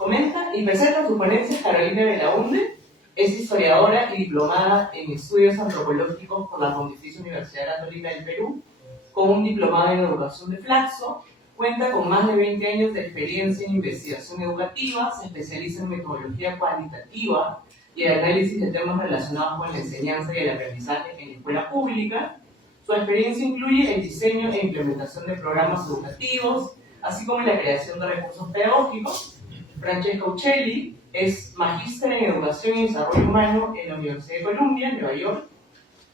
Comenta y presenta sus ponencias Carolina Belaunde. Es historiadora y diplomada en estudios antropológicos por la Pontificia Universidad Católica del Perú, con un diplomado en educación de Flaxo. Cuenta con más de 20 años de experiencia en investigación educativa, se especializa en metodología cualitativa y el análisis de temas relacionados con la enseñanza y el aprendizaje en la escuela pública. Su experiencia incluye el diseño e implementación de programas educativos, así como la creación de recursos pedagógicos. Francesca Uccelli es magíster en Educación y Desarrollo Humano en la Universidad de Columbia, en Nueva York,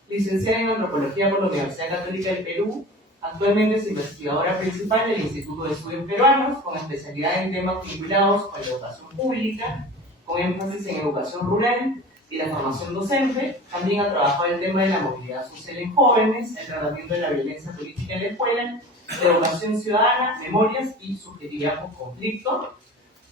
licenciada en Antropología por la Universidad Católica del Perú. Actualmente es investigadora principal del Instituto de Estudios Peruanos, con especialidad en temas vinculados con la educación pública, con énfasis en educación rural y la formación docente. También ha trabajado el tema de la movilidad social en jóvenes, el tratamiento de la violencia política en la escuela, la educación ciudadana, memorias y subjetividad por conflicto.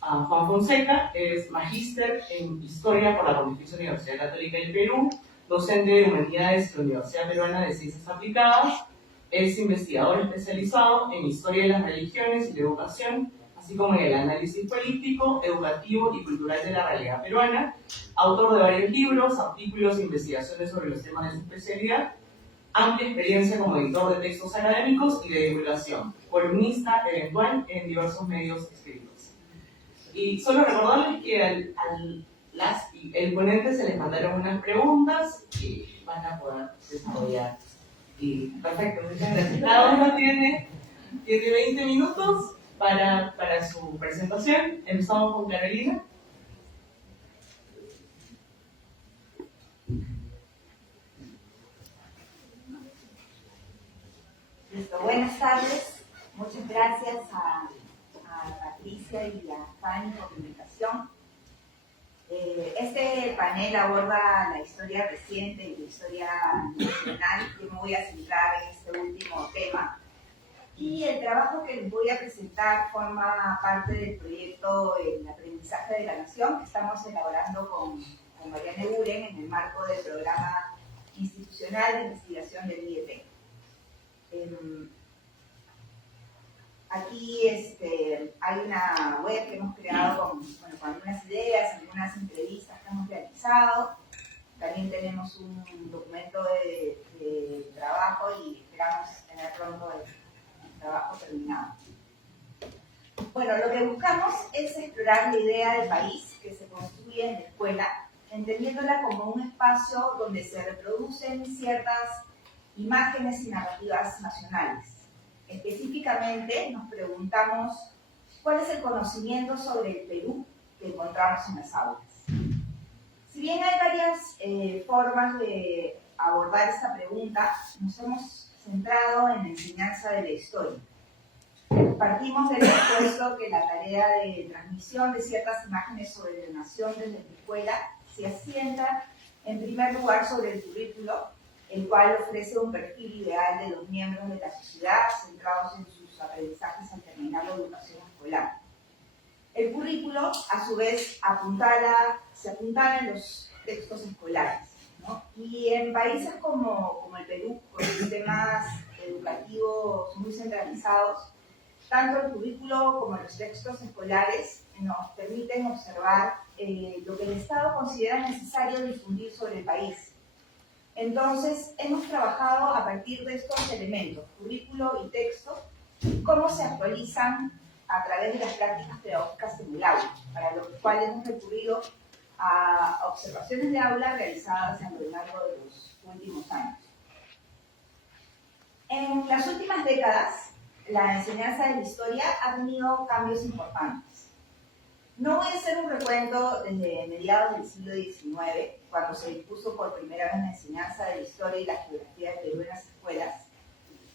Juan Fonseca es magíster en Historia por la Pontificia Universidad Católica del Perú, docente de Humanidades de la Universidad Peruana de Ciencias Aplicadas, es investigador especializado en Historia de las Religiones y la Educación, así como en el análisis político, educativo y cultural de la realidad peruana, autor de varios libros, artículos e investigaciones sobre los temas de su especialidad, amplia experiencia como editor de textos académicos y de divulgación, columnista eventual en diversos medios escritos. Y solo recordarles que el ponente se les mandaron unas preguntas que van a poder desarrollar. Y perfecto, muchas gracias. Cada uno tiene 20 minutos para su presentación. Empezamos con Carolina. Listo, buenas tardes. Muchas gracias a Patricia y a Fanny por la invitación. Este panel aborda la historia reciente y la historia nacional. Yo me voy a centrar en este último tema. Y el trabajo que les voy a presentar forma parte del proyecto El aprendizaje de la nación que estamos elaborando con Marianne Buren en el marco del programa institucional de investigación del IEP. Aquí hay una web que hemos creado con algunas ideas, algunas entrevistas que hemos realizado. También tenemos un documento de trabajo y esperamos tener pronto el trabajo terminado. Bueno, lo que buscamos es explorar la idea de país que se construye en la escuela, entendiéndola como un espacio donde se reproducen ciertas imágenes y narrativas nacionales. Específicamente nos preguntamos cuál es el conocimiento sobre el Perú que encontramos en las aulas. Si bien hay varias formas de abordar esta pregunta, nos hemos centrado en la enseñanza de la historia. Partimos del supuesto que la tarea de transmisión de ciertas imágenes sobre la nación desde la escuela se asienta en primer lugar sobre el currículo, el cual ofrece un perfil ideal de los miembros de la sociedad centrados en sus aprendizajes al terminar la educación escolar. El currículo, a su vez, se apuntala en los textos escolares, ¿no? Y en países como el Perú, con sistemas educativos muy centralizados, tanto el currículo como los textos escolares nos permiten observar lo que el Estado considera necesario difundir sobre el país. Entonces, hemos trabajado a partir de estos elementos, currículo y texto, cómo se actualizan a través de las prácticas pedagógicas en el aula, para lo cual hemos recurrido a observaciones de aula realizadas a lo largo de los últimos años. En las últimas décadas, la enseñanza de la historia ha tenido cambios importantes. No voy a hacer un recuento desde mediados del siglo XIX, cuando se dispuso por primera vez la enseñanza de la historia y la geografía de Perú en las escuelas,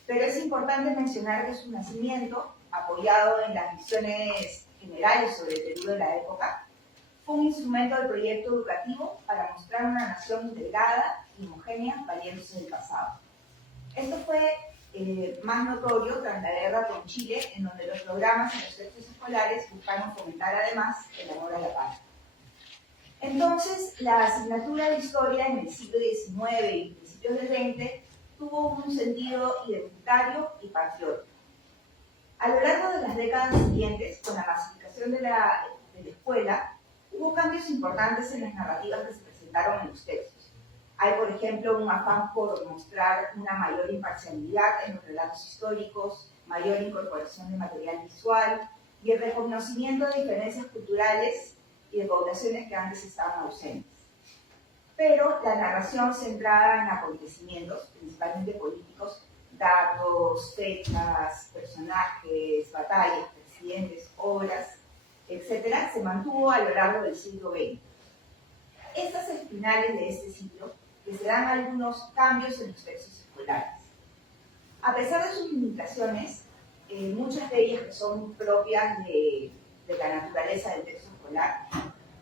pero es importante mencionar que su nacimiento, apoyado en las visiones generales sobre el Perú de la época, fue un instrumento del proyecto educativo para mostrar una nación integrada y homogénea valiéndose del pasado. Esto fue más notorio tras la guerra con Chile, en donde los programas y los textos escolares buscaron fomentar además el amor a la patria. Entonces, la asignatura de historia en el siglo XIX y principios del XX tuvo un sentido identitario y patriótico. A lo largo de las décadas siguientes, con la masificación de de la escuela, hubo cambios importantes en las narrativas que se presentaron en los textos. Hay, por ejemplo, un afán por mostrar una mayor imparcialidad en los relatos históricos, mayor incorporación de material visual y el reconocimiento de diferencias culturales y de poblaciones que antes estaban ausentes. Pero la narración centrada en acontecimientos, principalmente políticos, datos, fechas, personajes, batallas, presidentes, obras, etc., se mantuvo a lo largo del siglo XX. Estas es finales de este siglo que se dan algunos cambios en los textos escolares. A pesar de sus limitaciones, muchas de ellas que son propias de la naturaleza del texto escolar,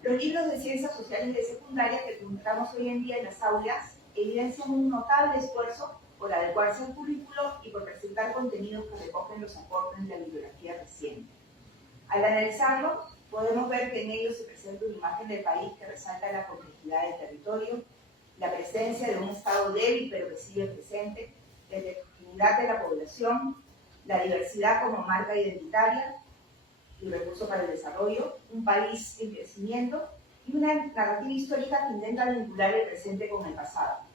los libros de ciencias sociales de secundaria que encontramos hoy en día en las aulas evidencian un notable esfuerzo por adecuarse al currículo y por presentar contenidos que recogen los aportes de la bibliografía reciente. Al analizarlo, podemos ver que en ellos se presenta una imagen del país que resalta la complejidad del territorio, la presencia de un estado débil pero que sigue presente, la heterogeneidad de la población, la diversidad como marca identitaria y recurso para el desarrollo, un país en crecimiento y una narrativa histórica que intenta vincular el presente con el pasado.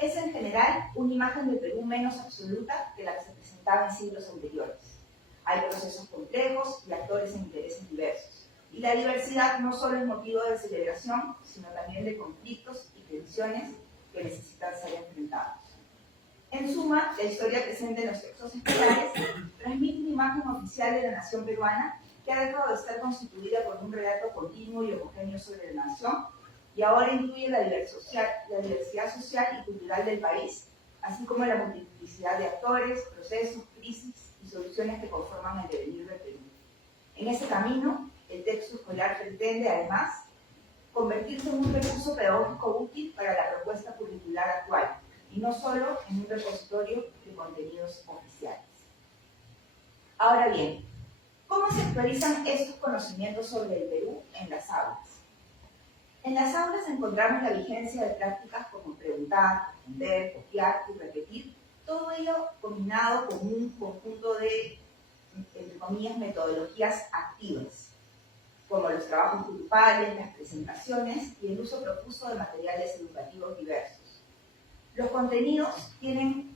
Es en general una imagen del Perú menos absoluta que la que se presentaba en siglos anteriores. Hay procesos complejos y actores en intereses diversos. Y la diversidad no solo es motivo de celebración, sino también de conflictos y tensiones que necesitan ser enfrentados. En suma, la historia presente en los textos escolares transmite una imagen oficial de la nación peruana que ha dejado de estar constituida por un relato continuo y homogéneo sobre la nación y ahora incluye la diversidad social y cultural del país, así como la multiplicidad de actores, procesos, crisis y soluciones que conforman el devenir del Perú. En ese camino, el texto escolar pretende, además, convertirse en un recurso pedagógico útil para la propuesta curricular actual, y no solo en un repositorio de contenidos oficiales. Ahora bien, ¿cómo se actualizan estos conocimientos sobre el Perú en las aulas? En las aulas encontramos la vigencia de prácticas como preguntar, responder, copiar y repetir, todo ello combinado con un conjunto de, entre comillas, metodologías activas, como los trabajos grupales, las presentaciones y el uso profuso de materiales educativos diversos. Los contenidos tienen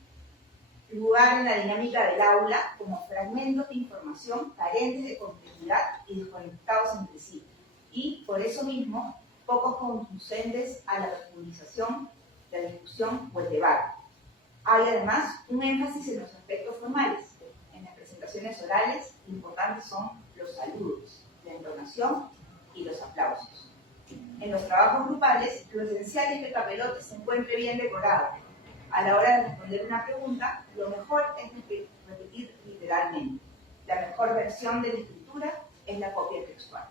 lugar en la dinámica del aula como fragmentos de información carentes de complejidad y desconectados entre sí, y por eso mismo poco conducentes a la profundización, la discusión o el debate. Hay además un énfasis en los aspectos formales. En las presentaciones orales, importantes son los saludos, la entonación y los aplausos. En los trabajos grupales, lo esencial es que el papelote se encuentre bien decorado. A la hora de responder una pregunta, lo mejor es repetir literalmente. La mejor versión de la escritura es la copia textual.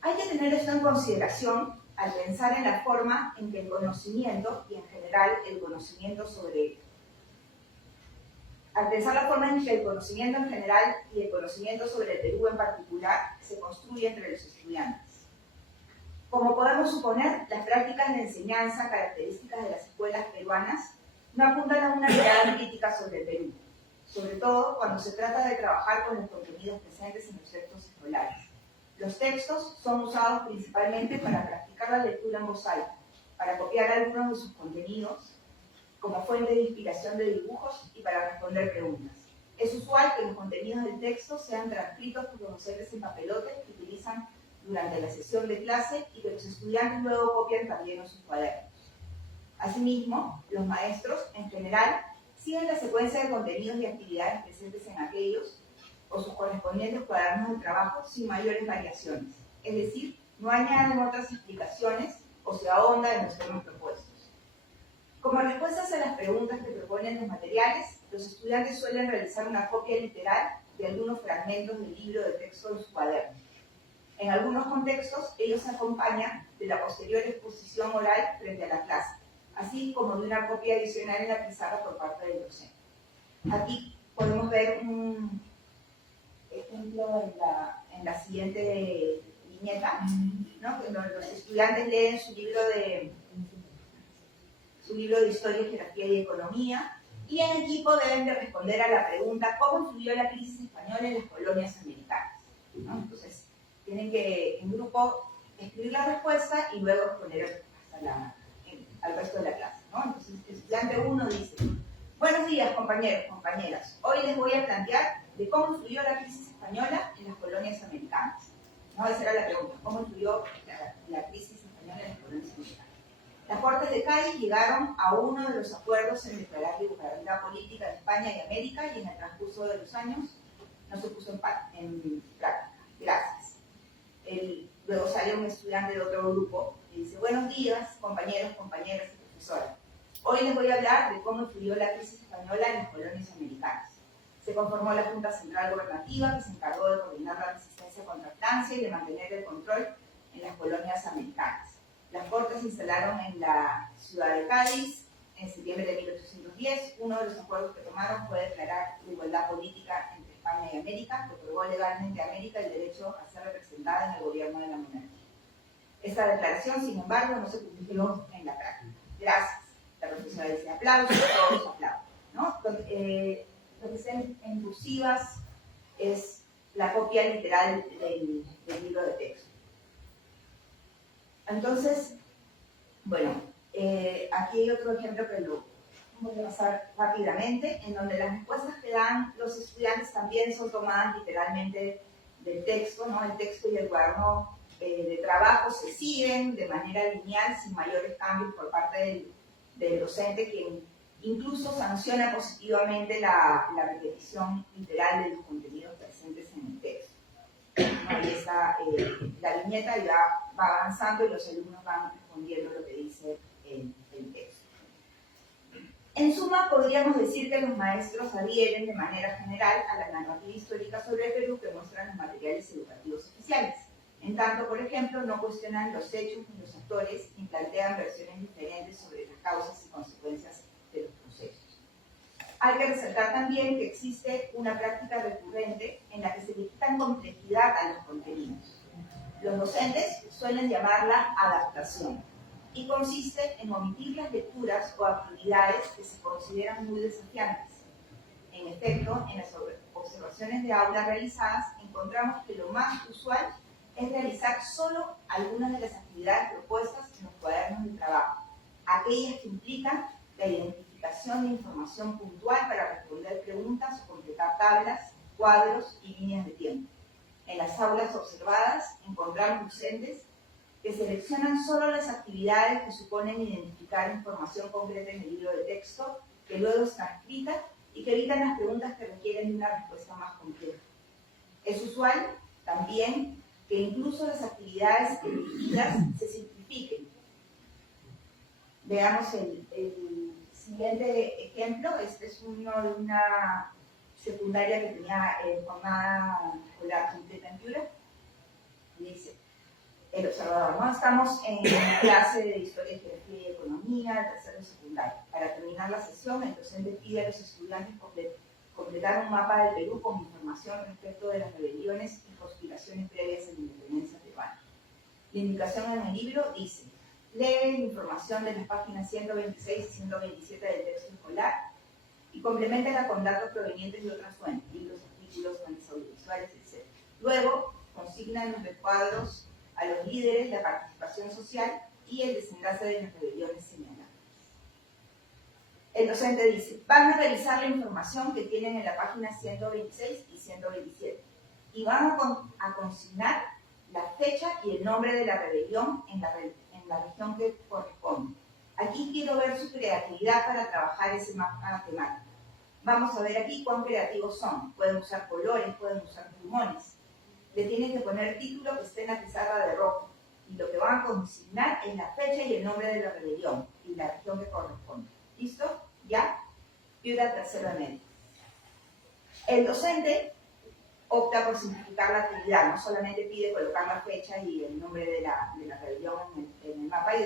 Hay que tener esto en consideración al pensar en la forma en que el conocimiento, y en general el conocimiento sobre... Al pensar la forma en que el conocimiento en general y el conocimiento sobre el Perú en particular se construye entre los estudiantes. Como podemos suponer, las prácticas de enseñanza características de las escuelas peruanas no apuntan a una mirada crítica sobre el Perú, sobre todo cuando se trata de trabajar con los contenidos presentes en los textos escolares. Los textos son usados principalmente para practicar la lectura en voz alta, para copiar algunos de sus contenidos como fuente de inspiración de dibujos y para responder preguntas. Es usual que los contenidos del texto sean transcritos por los docentes en papelotes que utilizan durante la sesión de clase y que los estudiantes luego copian también en sus cuadernos. Asimismo, los maestros, en general, siguen la secuencia de contenidos y actividades presentes en aquellos o sus correspondientes cuadernos de trabajo sin mayores variaciones. Es decir, no añaden otras explicaciones o se ahonda en los temas propuestos. Como respuestas a las preguntas que proponen los materiales, los estudiantes suelen realizar una copia literal de algunos fragmentos del libro de texto en su cuaderno. En algunos contextos, ellos se acompañan de la posterior exposición oral frente a la clase, así como de una copia adicional en la pizarra por parte del docente. Aquí podemos ver un ejemplo en la siguiente viñeta, ¿no? Los estudiantes leen su libro de Historia, Geografía y Economía, y en equipo deben de responder a la pregunta ¿cómo influyó la crisis española en las colonias americanas? ¿No? Entonces, Tienen que, en grupo, escribir la respuesta y luego responder al resto de la clase, ¿no? Entonces, el estudiante 1 dice: buenos días, compañeros, compañeras. Hoy les voy a plantear de cómo influyó la crisis española en las colonias americanas. ¿No? Esa era la pregunta: ¿cómo influyó la crisis española en las colonias americanas? Las Cortes de Cádiz llegaron a uno de los acuerdos en declarar libertad política de España y América, y en el transcurso de los años no se puso en práctica. Gracias. Luego sale un estudiante de otro grupo y dice: buenos días, compañeros, compañeras y profesoras. Hoy les voy a hablar de cómo influyó la crisis española en las colonias americanas. Se conformó la Junta Central Gobernativa, que se encargó de coordinar la resistencia contra Francia y de mantener el control en las colonias americanas. Las Cortes se instalaron en la ciudad de Cádiz en septiembre de 1810. Uno de los acuerdos que tomaron fue declarar la igualdad política entre España y América, que otorgó legalmente a América el derecho a ser representada en el gobierno de la monarquía. Esta declaración, sin embargo, no se cumplió en la práctica. Gracias. La profesora dice: aplausos, todos aplauden, ¿no? Lo que está en cursivas es la copia literal del libro de texto. Entonces, bueno, aquí hay otro ejemplo que lo voy a pasar rápidamente, en donde las respuestas que dan los estudiantes también son tomadas literalmente del texto, ¿no? El texto y el cuaderno de trabajo se siguen de manera lineal, sin mayores cambios por parte del docente, quien incluso sanciona positivamente la repetición literal de los contenidos presentes en el texto. Ahí está la viñeta, y va avanzando y los alumnos van respondiendo lo que dice el texto. En suma, podríamos decir que los maestros adhieren de manera general a la narrativa histórica sobre el Perú que muestran los materiales educativos oficiales. En tanto, por ejemplo, no cuestionan los hechos ni los actores ni plantean versiones diferentes sobre las causas y consecuencias de los procesos. Hay que resaltar también que existe una práctica recurrente en la que se le quita complejidad a los contenidos. Los docentes suelen llamarla adaptación y consiste en omitir las lecturas o actividades que se consideran muy desafiantes. En efecto, en las observaciones de aula realizadas encontramos que lo más usual es realizar solo algunas de las actividades propuestas en los cuadernos de trabajo, aquellas que implican la identificación de información puntual para responder preguntas o completar tablas, cuadros y líneas de tiempo. En las aulas observadas encontramos docentes que seleccionan solo las actividades que suponen identificar información concreta en el libro de texto, que luego es transcrita y que evitan las preguntas que requieren de una respuesta más compleja. Es usual también que incluso las actividades elegidas se simplifiquen. Veamos el siguiente ejemplo. Este es uno de una secundaria que tenía jornada escolar completa en Piura. Dice el observador, ¿no? Estamos en clase de Historia, Geografía y Economía, el tercero de secundaria. Para terminar la sesión, el docente pide a los estudiantes completar un mapa del Perú con información respecto de las rebeliones y conspiraciones previas a la independencia peruana. La indicación en el libro dice: lee la información de las páginas 126 y 127 del texto escolar y compleméntala con datos provenientes de otras fuentes, libros, artículos, fuentes audiovisuales, etc. Luego, consigna en los recuadros a los líderes, la participación social y el desenlace de las rebeliones señaladas. El docente dice: van a revisar la información que tienen en la página 126 y 127 y van a consignar la fecha y el nombre de la rebelión en la región que corresponde. Aquí quiero ver su creatividad para trabajar ese mapa temático. Vamos a ver aquí cuán creativos son. Pueden usar colores, pueden usar plumones. Le tienen que poner título que esté en la pizarra de rojo. Y lo que van a consignar es la fecha y el nombre de la rebelión y la región que corresponde. ¿Listo? ¿Ya? Piura tercero de medio. El docente opta por simplificar la actividad, no solamente pide colocar la fecha y el nombre de la rebelión en el mapa y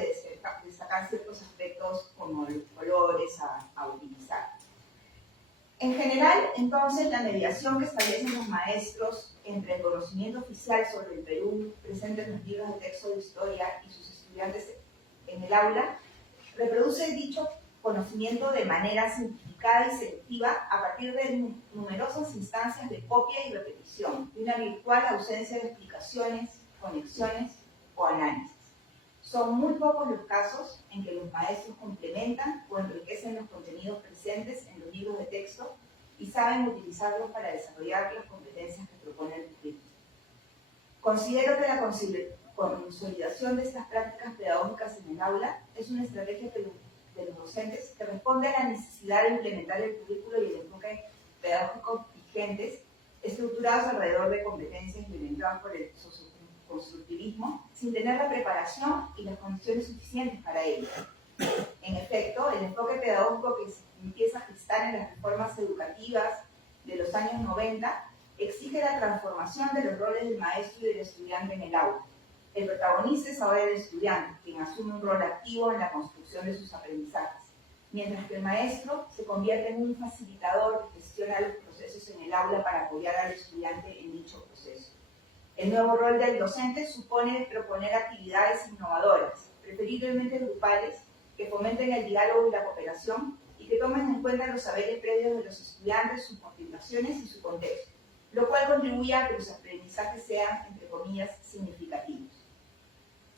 destacar ciertos aspectos como los colores a utilizar. En general, entonces, la mediación que establecen los maestros entre el conocimiento oficial sobre el Perú presente en los libros de texto de historia y sus estudiantes en el aula reproduce dicho conocimiento de manera simplificada y selectiva a partir de numerosas instancias de copia y repetición, y una virtual ausencia de explicaciones, conexiones o análisis. Son muy pocos los casos en que los maestros complementan o enriquecen los contenidos presentes en los libros de texto y saben utilizarlos para desarrollar las competencias que propone el currículo. Considero que la consolidación de estas prácticas pedagógicas en el aula es una estrategia de los docentes que responde a la necesidad de implementar el currículo y el enfoque pedagógico vigentes, estructurados alrededor de competencias implementadas por el socioconstructivismo, sin tener la preparación y las condiciones suficientes para ello. En efecto, el enfoque pedagógico que se empieza a gestar en las reformas educativas de los años 90 exige la transformación de los roles del maestro y del estudiante en el aula. El protagonista es ahora el estudiante, quien asume un rol activo en la construcción de sus aprendizajes, mientras que el maestro se convierte en un facilitador que gestiona los procesos en el aula para apoyar al estudiante en dicho proceso. El nuevo rol del docente supone proponer actividades innovadoras, preferiblemente grupales, que fomenten el diálogo y la cooperación y que tomen en cuenta los saberes previos de los estudiantes, sus motivaciones y su contexto, lo cual contribuye a que los aprendizajes sean, entre comillas, significativos.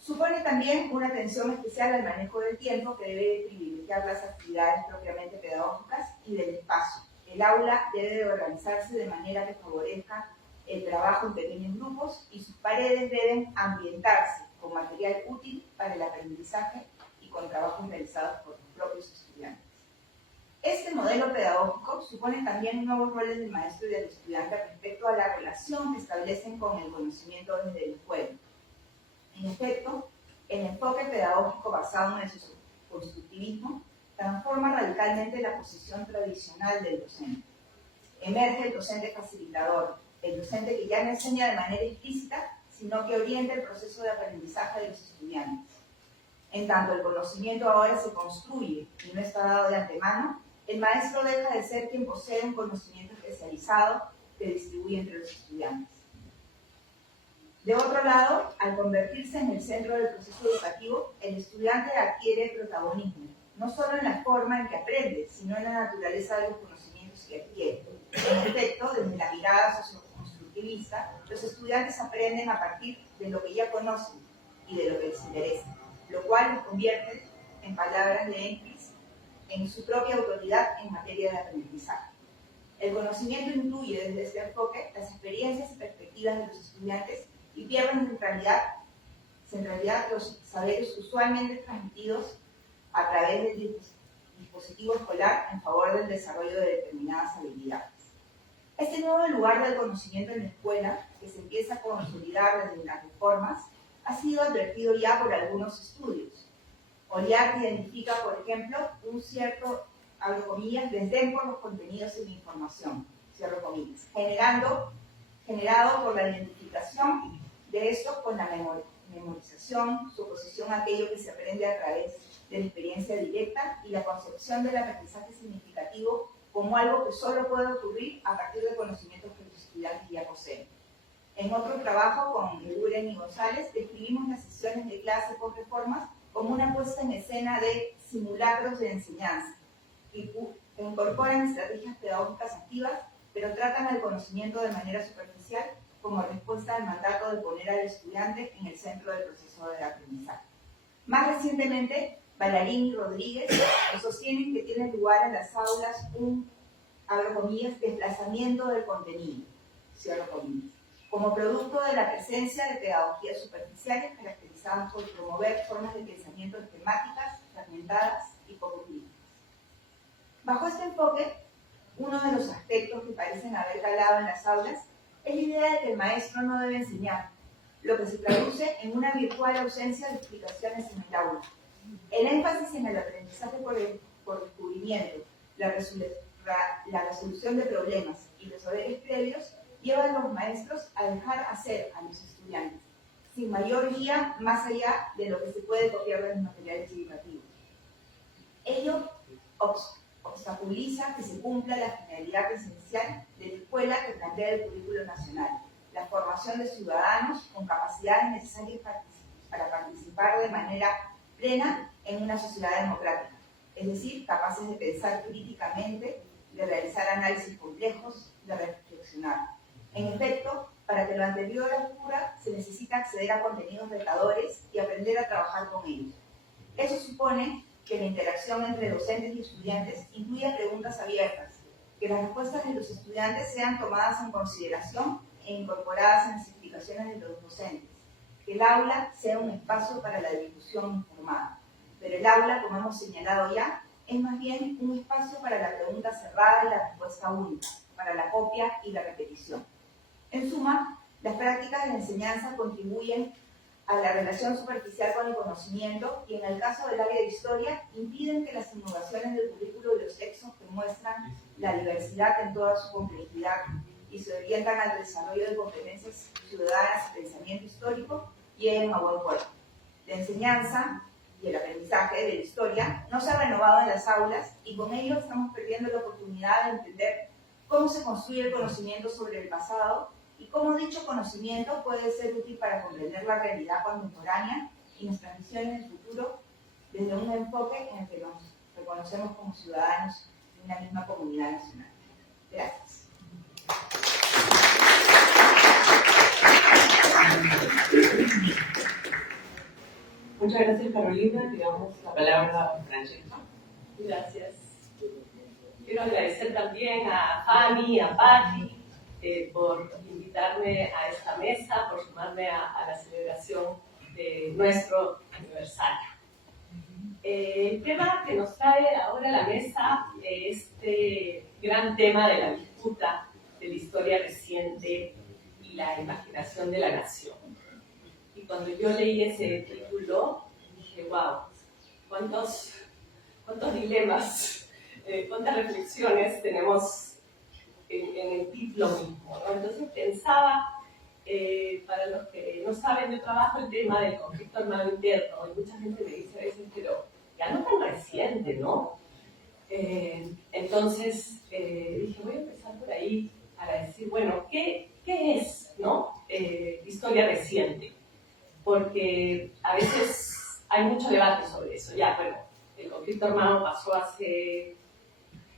Supone también una atención especial al manejo del tiempo que debe privilegiar las actividades propiamente pedagógicas y del espacio. El aula debe de organizarse de manera que favorezca el trabajo en pequeños grupos y sus paredes deben ambientarse con material útil para el aprendizaje y con trabajos realizados por los propios estudiantes. Este modelo pedagógico supone también nuevos roles del maestro y del estudiante respecto a la relación que establecen con el conocimiento desde el juego. En efecto, el enfoque pedagógico basado en el socioconstructivismo transforma radicalmente la posición tradicional del docente. Emerge el docente facilitador, el docente que ya no enseña de manera explícita, sino que orienta el proceso de aprendizaje de los estudiantes. En tanto el conocimiento ahora se construye y no está dado de antemano, el maestro deja de ser quien posee un conocimiento especializado que distribuye entre los estudiantes. De otro lado, al convertirse en el centro del proceso educativo, el estudiante adquiere protagonismo, no solo en la forma en que aprende, sino en la naturaleza de los conocimientos que adquiere. En efecto, desde la mirada socioconstructivista, los estudiantes aprenden a partir de lo que ya conocen y de lo que les interesa, lo cual los convierte, en palabras de Enquist, en su propia autoridad en materia de aprendizaje. El conocimiento incluye desde este enfoque las experiencias y perspectivas de los estudiantes y pierden centralidad los saberes usualmente transmitidos a través del dispositivo escolar en favor del desarrollo de determinadas habilidades. Este nuevo lugar del conocimiento en la escuela, que se empieza a consolidar desde las reformas, ha sido advertido ya por algunos estudios. Olliart identifica, por ejemplo, un cierto, abro comillas, desdén por los contenidos y la información, cierro comillas, generado por la identificación de estos con la memorización, su oposición a aquello que se aprende a través de la experiencia directa y la concepción del aprendizaje significativo como algo que solo puede ocurrir a partir de conocimientos que los estudiantes ya poseen. En otro trabajo con Eduren y González describimos las sesiones de clase por reformas como una puesta en escena de simulacros de enseñanza, que incorporan estrategias pedagógicas activas, pero tratan al conocimiento de manera superficial como respuesta al mandato de poner al estudiante en el centro del proceso de aprendizaje. Más recientemente, Ballarín y Rodríguez sostienen que tiene lugar en las aulas un, abro comillas, desplazamiento del contenido, cierro comillas, como producto de la presencia de pedagogías superficiales caracterizadas por promover formas de pensamiento esquemáticas, fragmentadas y poco críticas. Bajo este enfoque, uno de los aspectos que parecen haber calado en las aulas es la idea de que el maestro no debe enseñar, lo que se traduce en una virtual ausencia de explicaciones en el aula. El énfasis en el aprendizaje por descubrimiento, la resolución de problemas y los saberes previos lleva a los maestros a dejar hacer a los estudiantes, sin mayor guía más allá de lo que se puede copiar de los materiales educativos. Ello obstaculiza que se cumpla la finalidad esencial de la escuela que plantea el currículo nacional, la formación de ciudadanos con capacidades necesarias para participar de manera plena en una sociedad democrática, es decir, capaces de pensar críticamente, de realizar análisis complejos, de reflexionar. En efecto, para que lo anterior ocurra, se necesita acceder a contenidos retadores y aprender a trabajar con ellos. Eso supone que la interacción entre docentes y estudiantes incluya preguntas abiertas, que las respuestas de los estudiantes sean tomadas en consideración e incorporadas en las explicaciones de los docentes, que el aula sea un espacio para la discusión informada. Pero el aula, como hemos señalado ya, es más bien un espacio para la pregunta cerrada y la respuesta única, para la copia y la repetición. En suma, las prácticas de la enseñanza contribuyen a la relación superficial con el conocimiento y en el caso del área de historia impiden que las innovaciones del currículo de los textos que muestran la diversidad en toda su complejidad y se orientan al desarrollo de competencias ciudadanas y pensamiento histórico lleguen a buen puerto. La enseñanza y el aprendizaje de la historia no se ha renovado en las aulas y con ello estamos perdiendo la oportunidad de entender cómo se construye el conocimiento sobre el pasado y cómo dicho conocimiento puede ser útil para comprender la realidad contemporánea y nuestras misiones en el futuro desde un enfoque en el que nos reconocemos como ciudadanos de una misma comunidad nacional. Gracias. Muchas gracias, Carolina. Le damos la palabra a Francesca. Gracias. Quiero agradecer también a Fanny, a Patti, por invitarme a esta mesa, por sumarme a la celebración de nuestro aniversario. El tema que nos trae ahora a la mesa es este gran tema de la disputa de la historia reciente y la imaginación de la nación. Y cuando yo leí ese título, dije, wow, cuántos dilemas, cuántas reflexiones tenemos en el título mismo, ¿no? Entonces pensaba, para los que no saben, yo trabajo el tema del conflicto armado interno, y mucha gente me dice a veces, pero ya no tan reciente, ¿no? Entonces dije, voy a empezar por ahí para decir, bueno, ¿qué es, no? Historia reciente, porque a veces hay mucho debate sobre eso. Ya, bueno, el conflicto armado pasó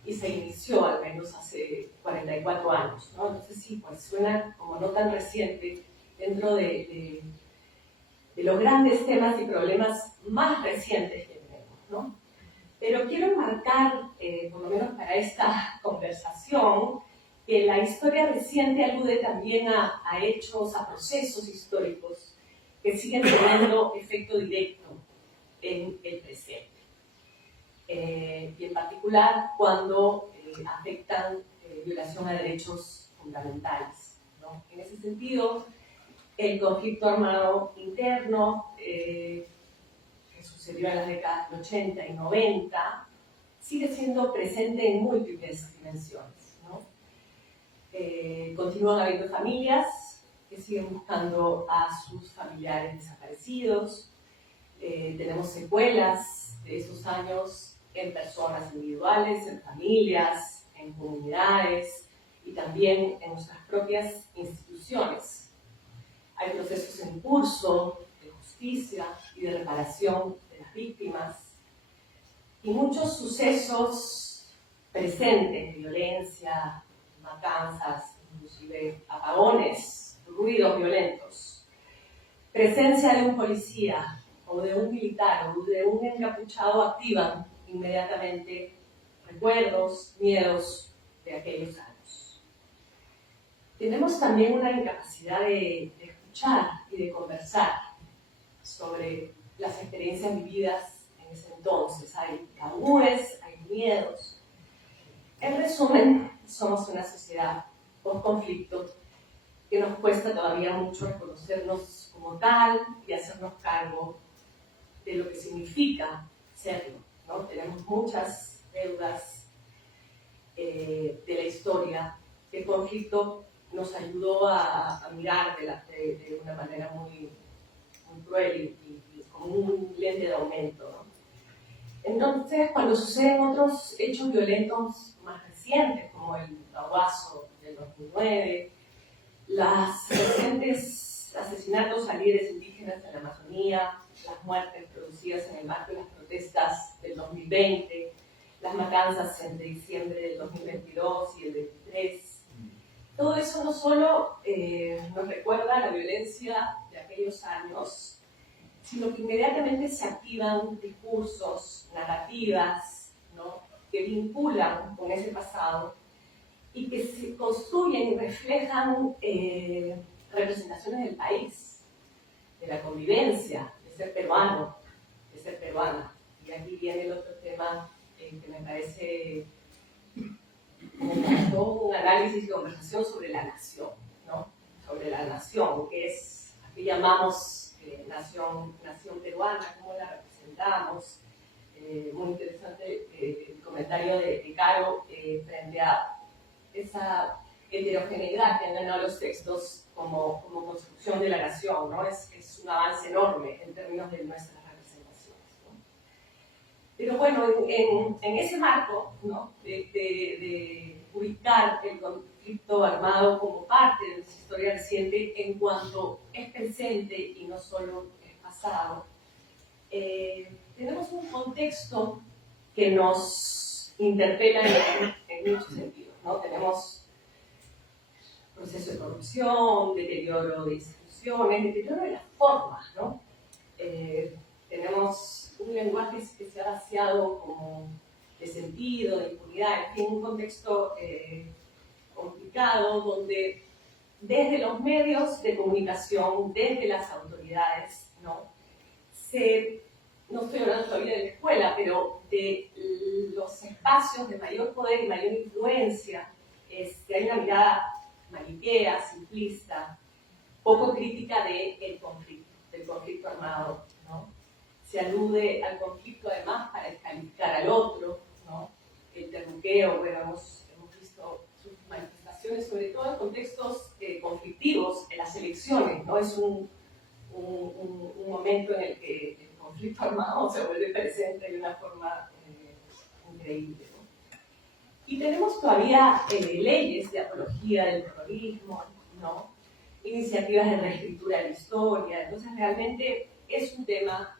y se inició al menos hace 44 años, ¿no? Entonces sí, pues suena como no tan reciente dentro de los grandes temas y problemas más recientes que tenemos, ¿no? Pero quiero enmarcar, por lo menos para esta conversación, que la historia reciente alude también a hechos, a procesos históricos que siguen teniendo efecto directo en el presente. Y en particular cuando afectan violación a derechos fundamentales, ¿no? En ese sentido, el conflicto armado interno que sucedió en las décadas 80 y 90 sigue siendo presente en múltiples dimensiones, ¿no? Continúan habiendo familias que siguen buscando a sus familiares desaparecidos, tenemos secuelas de esos años en personas individuales, en familias, en comunidades y también en nuestras propias instituciones. Hay procesos en curso de justicia y de reparación de las víctimas y muchos sucesos presentes, violencia, matanzas, inclusive apagones, ruidos violentos, presencia de un policía o de un militar o de un encapuchado activan inmediatamente recuerdos, miedos de aquellos años. Tenemos también una incapacidad de escuchar y de conversar sobre las experiencias vividas en ese entonces. Hay tabúes, hay miedos. En resumen, somos una sociedad post-conflicto que nos cuesta todavía mucho reconocernos como tal y hacernos cargo de lo que significa serlo, ¿no? Tenemos muchas deudas de la historia que el conflicto nos ayudó a mirar de una manera muy cruel y con un lente de aumento, ¿no? Entonces, cuando suceden otros hechos violentos más recientes, como el Baguazo del 2009, los recientes asesinatos a líderes indígenas en la Amazonía, las muertes producidas en el marco de las protestas del 2020, las matanzas entre diciembre del 2022 y el 23. Todo eso no solo nos recuerda la violencia de aquellos años, sino que inmediatamente se activan discursos, narrativas, ¿no?, que vinculan con ese pasado y que se construyen y reflejan representaciones del país, de la convivencia, de ser peruano, de ser peruana. Y aquí viene el otro tema que me parece como un análisis y conversación sobre la nación, ¿no? Sobre la nación, que es, aquí llamamos nación peruana, cómo la representamos. Muy interesante el comentario de Caro frente a esa heterogeneidad que han ganado los textos como construcción de la nación, ¿no? Es un avance enorme en términos de nuestras representaciones, ¿no? Pero bueno, en ese marco, ¿no?, de ubicar el conflicto armado como parte de nuestra historia reciente en cuanto es presente y no solo es pasado, tenemos un contexto que nos interpela en muchos sentidos, ¿no? Tenemos proceso de corrupción, deterioro de instituciones, deterioro de las formas, ¿no? Tenemos un lenguaje que se ha vaciado como de sentido, de impunidad, en fin, un contexto complicado donde desde los medios de comunicación, desde las autoridades, ¿no? No estoy hablando todavía de la escuela, pero de los espacios de mayor poder y mayor influencia, hay una mirada maniquea, simplista, poco crítica del conflicto armado, ¿no? Se alude al conflicto además para descalificar al otro, ¿no? El terruqueo, bueno, hemos visto sus manifestaciones, sobre todo en contextos conflictivos, en las elecciones, ¿no? Es un momento en el que el conflicto armado se vuelve presente de una forma increíble, ¿no? Y tenemos todavía leyes de apología del terrorismo, ¿no?, iniciativas de reescritura de la historia. Entonces realmente es un tema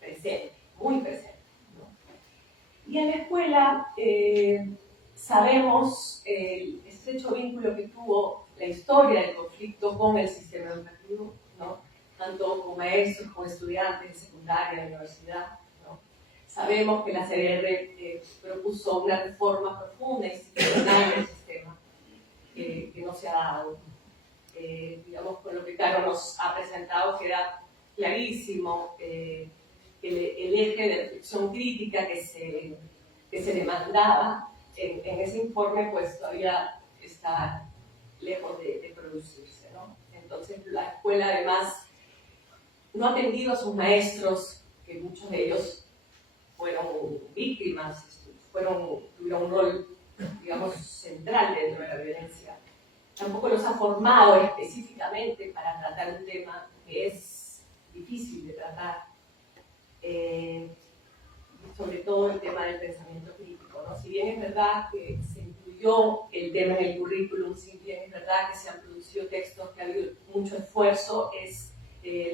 presente, muy presente, ¿no? Y en la escuela sabemos el estrecho vínculo que tuvo la historia del conflicto con el sistema educativo, ¿no?, tanto con maestros, con estudiantes de secundaria, de universidad, ¿no? Sabemos que la CBR propuso una reforma profunda institucional del sistema, que no se ha dado. Digamos, con lo que Caro nos ha presentado queda clarísimo el eje de reflexión crítica que se demandaba en ese informe, pues todavía está lejos de producirse, ¿no? Entonces la escuela además no ha atendido a sus maestros, que muchos de ellos fueron víctimas, tuvieron un rol, digamos, central dentro de la violencia. Tampoco los ha formado específicamente para tratar un tema que es difícil de tratar, sobre todo el tema del pensamiento crítico, ¿no? Si bien es verdad que se incluyó el tema en el currículum, si bien es verdad que se han producido textos, que ha habido mucho esfuerzo,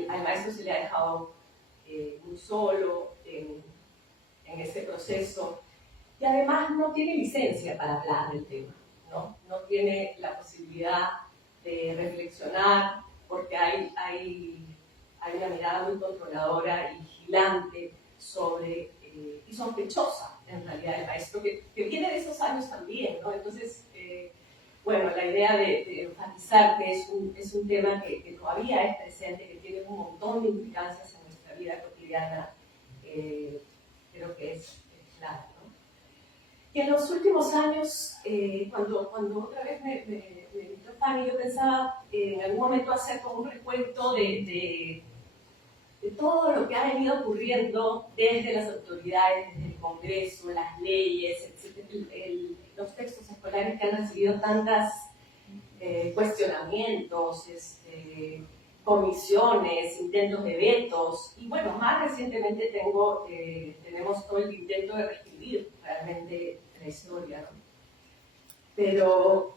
al maestro se le ha dejado muy solo en ese proceso, y además no tiene licencia para hablar del tema, ¿no? No tiene la posibilidad de reflexionar porque hay una mirada muy controladora y vigilante sobre, y sospechosa en realidad del maestro, que viene de esos años también, ¿no? Entonces, bueno, la idea de enfatizar que es un tema que todavía es presente, que tiene un montón de implicancias en nuestra vida cotidiana, creo que es claro, ¿no? Y en los últimos años, cuando otra vez me invitó Fanny, yo pensaba en algún momento hacer como un recuento de todo lo que ha venido ocurriendo desde las autoridades, desde el Congreso, las leyes, etc., los textos escolares que han recibido tantos cuestionamientos, comisiones, intentos de vetos, y bueno, más recientemente tenemos todo el intento de reescribir realmente la historia, ¿no? Pero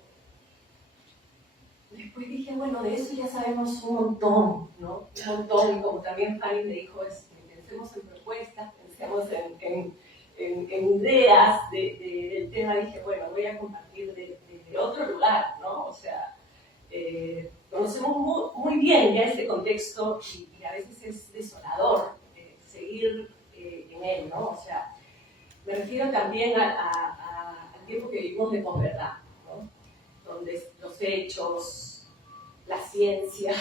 después dije, bueno, de eso ya sabemos un montón, ¿no? Un montón, y como también Fanny me dijo, pensemos en propuestas, pensemos en ideas del tema, dije, bueno, voy a compartir de otro lugar, ¿no? O sea, conocemos muy bien ya este contexto y a veces es desolador seguir en él, ¿no? O sea, me refiero también al tiempo que vivimos de posverdad, ¿no? Donde los hechos, la ciencia,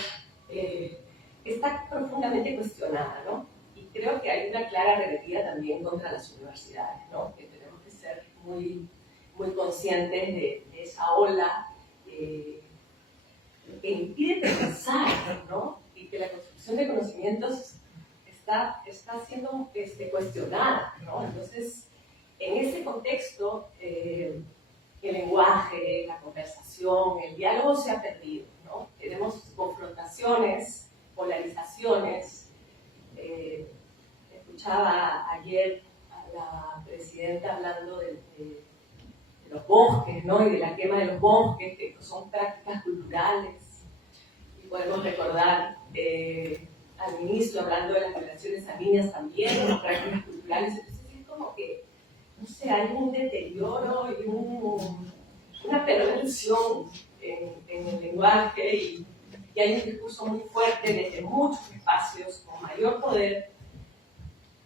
está profundamente cuestionada, ¿no? Y creo que hay una clara rebeldía también contra las universidades, ¿no? Que tenemos que ser muy, muy conscientes de esa ola que impide pensar, ¿no? Y que la construcción de conocimientos está siendo cuestionada, ¿no? Entonces, en ese contexto, el lenguaje, la conversación, el diálogo se ha perdido, ¿no? Tenemos confrontaciones, polarizaciones. Escuchaba ayer a la presidenta hablando de los bosques, ¿no? Y de la quema de los bosques, que son prácticas culturales. Y podemos recordar al ministro hablando de las violaciones a niñas también, de las prácticas culturales. Entonces es como que, no sé, hay un deterioro y una perversión en el lenguaje y hay un discurso muy fuerte desde muchos espacios con mayor poder,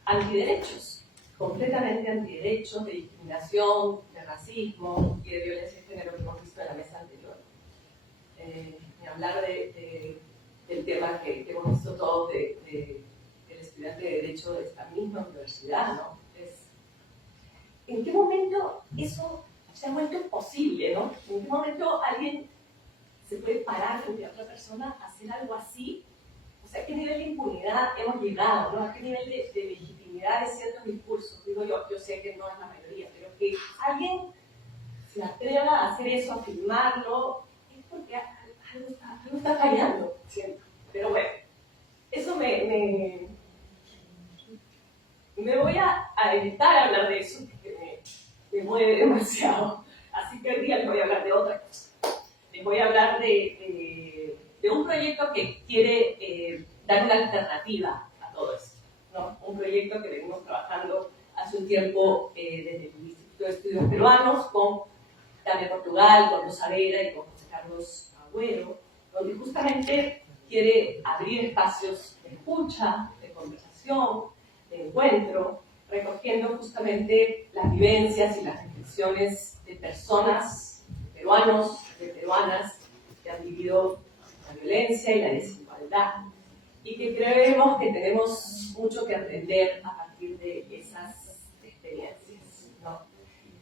antiderechos, completamente antiderechos, de discriminación, de racismo y de violencia de género que hemos visto en la mesa anterior. Ni hablar del tema que hemos visto todos del estudiante de Derecho de esta misma universidad, ¿no? ¿En qué momento eso se ha vuelto posible, ¿no? ¿En qué momento alguien se puede parar frente a otra persona a hacer algo así? O sea, ¿a qué nivel de impunidad hemos llegado, ¿no? ¿A qué nivel de legitimidad de ciertos discursos? Digo yo sé que no es la mayoría, pero que alguien se atreva a hacer eso, a filmarlo, es porque algo está fallando, siento. Pero bueno, eso me voy a evitar hablar de eso, porque me mueve demasiado. Así que hoy día les voy a hablar de otra cosa. Les voy a hablar de un proyecto que quiere dar una alternativa a todo esto, ¿no? Un proyecto que venimos trabajando hace un tiempo desde el Instituto de Estudios Peruanos con Tame Portugal, con Rosa Vera y con José Carlos Agüero, donde justamente quiere abrir espacios de escucha, de conversación, de encuentro, recogiendo justamente las vivencias y las reflexiones de personas, de peruanos, de peruanas que han vivido la violencia y la desigualdad y que creemos que tenemos mucho que aprender a partir de esas experiencias, ¿no?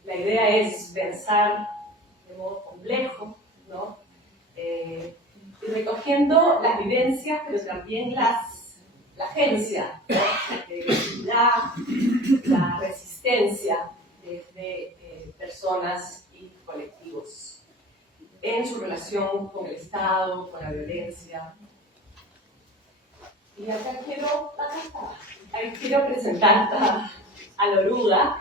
La idea es pensar de modo complejo, ¿no? Y recogiendo las vivencias, pero también la agencia, ¿no? La resistencia desde personas y colectivos en su relación con el Estado, con la violencia. Y acá quiero presentar a Loruga.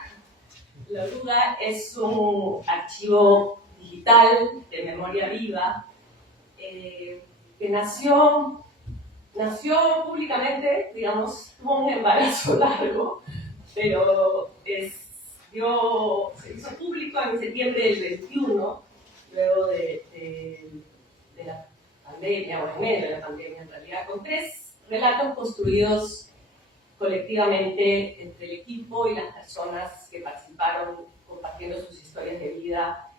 Loruga es un archivo digital de memoria viva que nació públicamente, digamos, tuvo un embarazo largo, pero se hizo público en septiembre del 21, luego de la pandemia, o en medio de la pandemia en realidad, con 3 relatos construidos colectivamente entre el equipo y las personas que participaron compartiendo sus historias de vida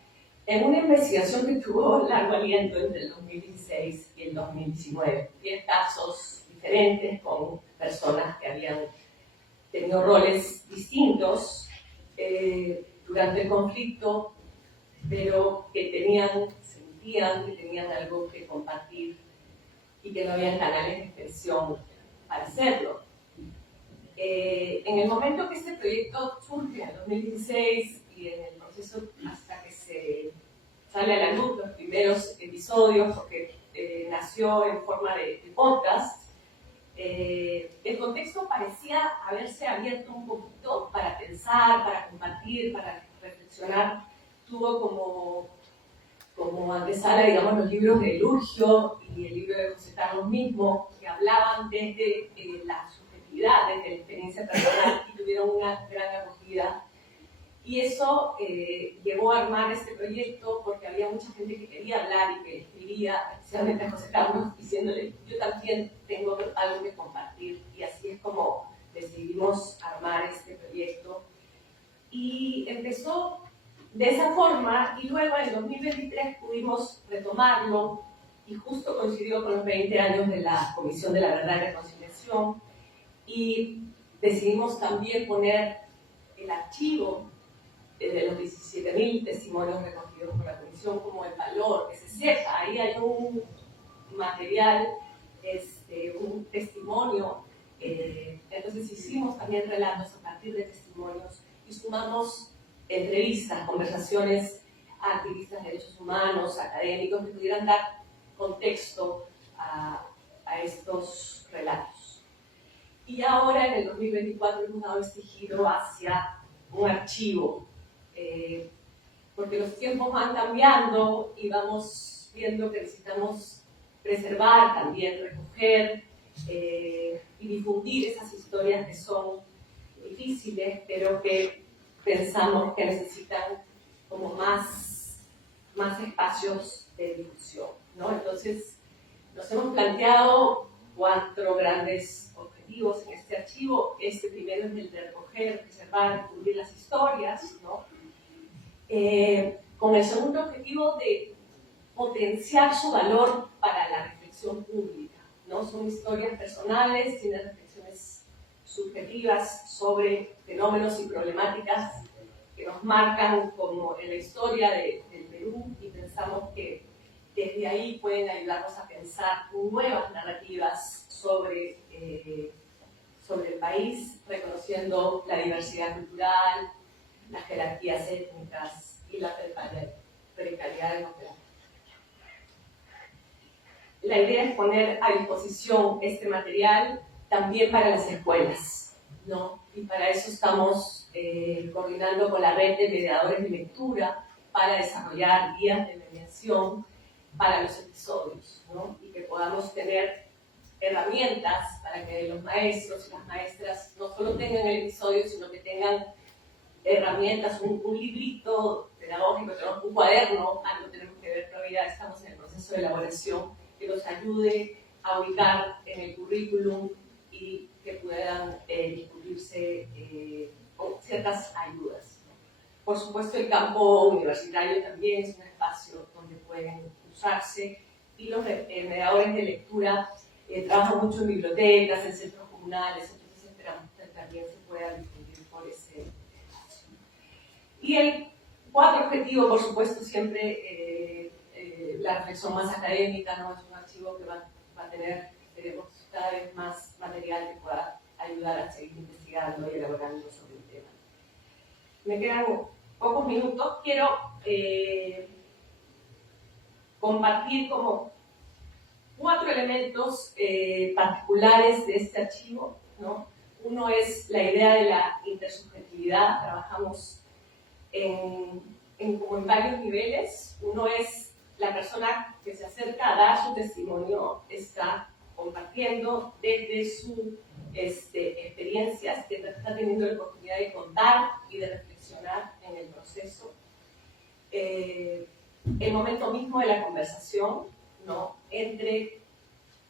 en una investigación que tuvo largo aliento entre el 2016 y el 2019. 10 casos diferentes con personas que habían tenido roles distintos durante el conflicto, pero que sentían que tenían algo que compartir y que no habían canales de expresión para hacerlo. En el momento que este proyecto surge en el 2016 y en el proceso hasta que se sale a la luz los primeros episodios, porque nació en forma de podcast, el contexto parecía haberse abierto un poquito para pensar, para compartir, para reflexionar. Tuvo como antesala, digamos, los libros de Lurgio y el libro de José Carlos mismo, que hablaban desde la subjetividad subjetividad desde la experiencia personal y tuvieron una gran acogida. Y eso llevó a armar este proyecto porque había mucha gente que quería hablar y que escribía, especialmente a José Carlos, diciéndole, yo también tengo algo que compartir. Y así es como decidimos armar este proyecto. Y empezó de esa forma, y luego en 2023 pudimos retomarlo, y justo coincidió con los 20 años de la Comisión de la Verdad y Reconciliación, y decidimos también poner el archivo de los 17.000 testimonios recogidos por la Comisión como el valor, que se sepa, ahí hay un material, un testimonio, entonces hicimos también relatos a partir de testimonios y sumamos entrevistas, conversaciones a activistas de derechos humanos, académicos que pudieran dar contexto a estos relatos. Y ahora en el 2024 hemos dado este giro hacia un archivo, porque los tiempos van cambiando y vamos viendo que necesitamos preservar, también recoger y difundir esas historias que son difíciles, pero que pensamos que necesitan como más espacios de difusión, ¿no? Entonces, nos hemos planteado 4 grandes objetivos en este archivo. Este primero es el de recoger, preservar, difundir las historias, ¿no? Con el segundo objetivo de potenciar su valor para la reflexión pública, ¿no? Son historias personales, tienen reflexiones subjetivas sobre fenómenos y problemáticas que nos marcan como en la historia del Perú, y pensamos que desde ahí pueden ayudarnos a pensar nuevas narrativas sobre el país, reconociendo la diversidad cultural, las jerarquías étnicas y la precariedad demográfica. La idea es poner a disposición este material también para las escuelas, ¿no? Y para eso estamos coordinando con la red de mediadores de lectura para desarrollar guías de mediación para los episodios, ¿no? Y que podamos tener herramientas para que los maestros y las maestras no solo tengan el episodio, sino que tengan herramientas, un librito pedagógico, tenemos un cuaderno, algo tenemos que ver, todavía estamos en el proceso de elaboración, que nos ayude a ubicar en el currículum y que puedan discutirse con ciertas ayudas, ¿no? Por supuesto, el campo universitario también es un espacio donde pueden usarse, y los mediadores de lectura trabajan mucho en bibliotecas, en centros comunales, entonces esperamos que también se pueda difundir por ese espacio. Y el cuarto objetivo, por supuesto, siempre la reflexión más académica, ¿no? Es un archivo que va a tener, esperemos, cada vez más material que pueda ayudar a seguir investigando y elaborando sobre el tema. Me quedan pocos minutos. Quiero compartir como 4 elementos particulares de este archivo, ¿no? Uno es la idea de la intersubjetividad. Trabajamos como en varios niveles. Uno es la persona que se acerca a dar su testimonio, está compartiendo desde su experiencias, que está teniendo la oportunidad de contar y de reflexionar en el proceso. El momento mismo de la conversación, ¿no? Entre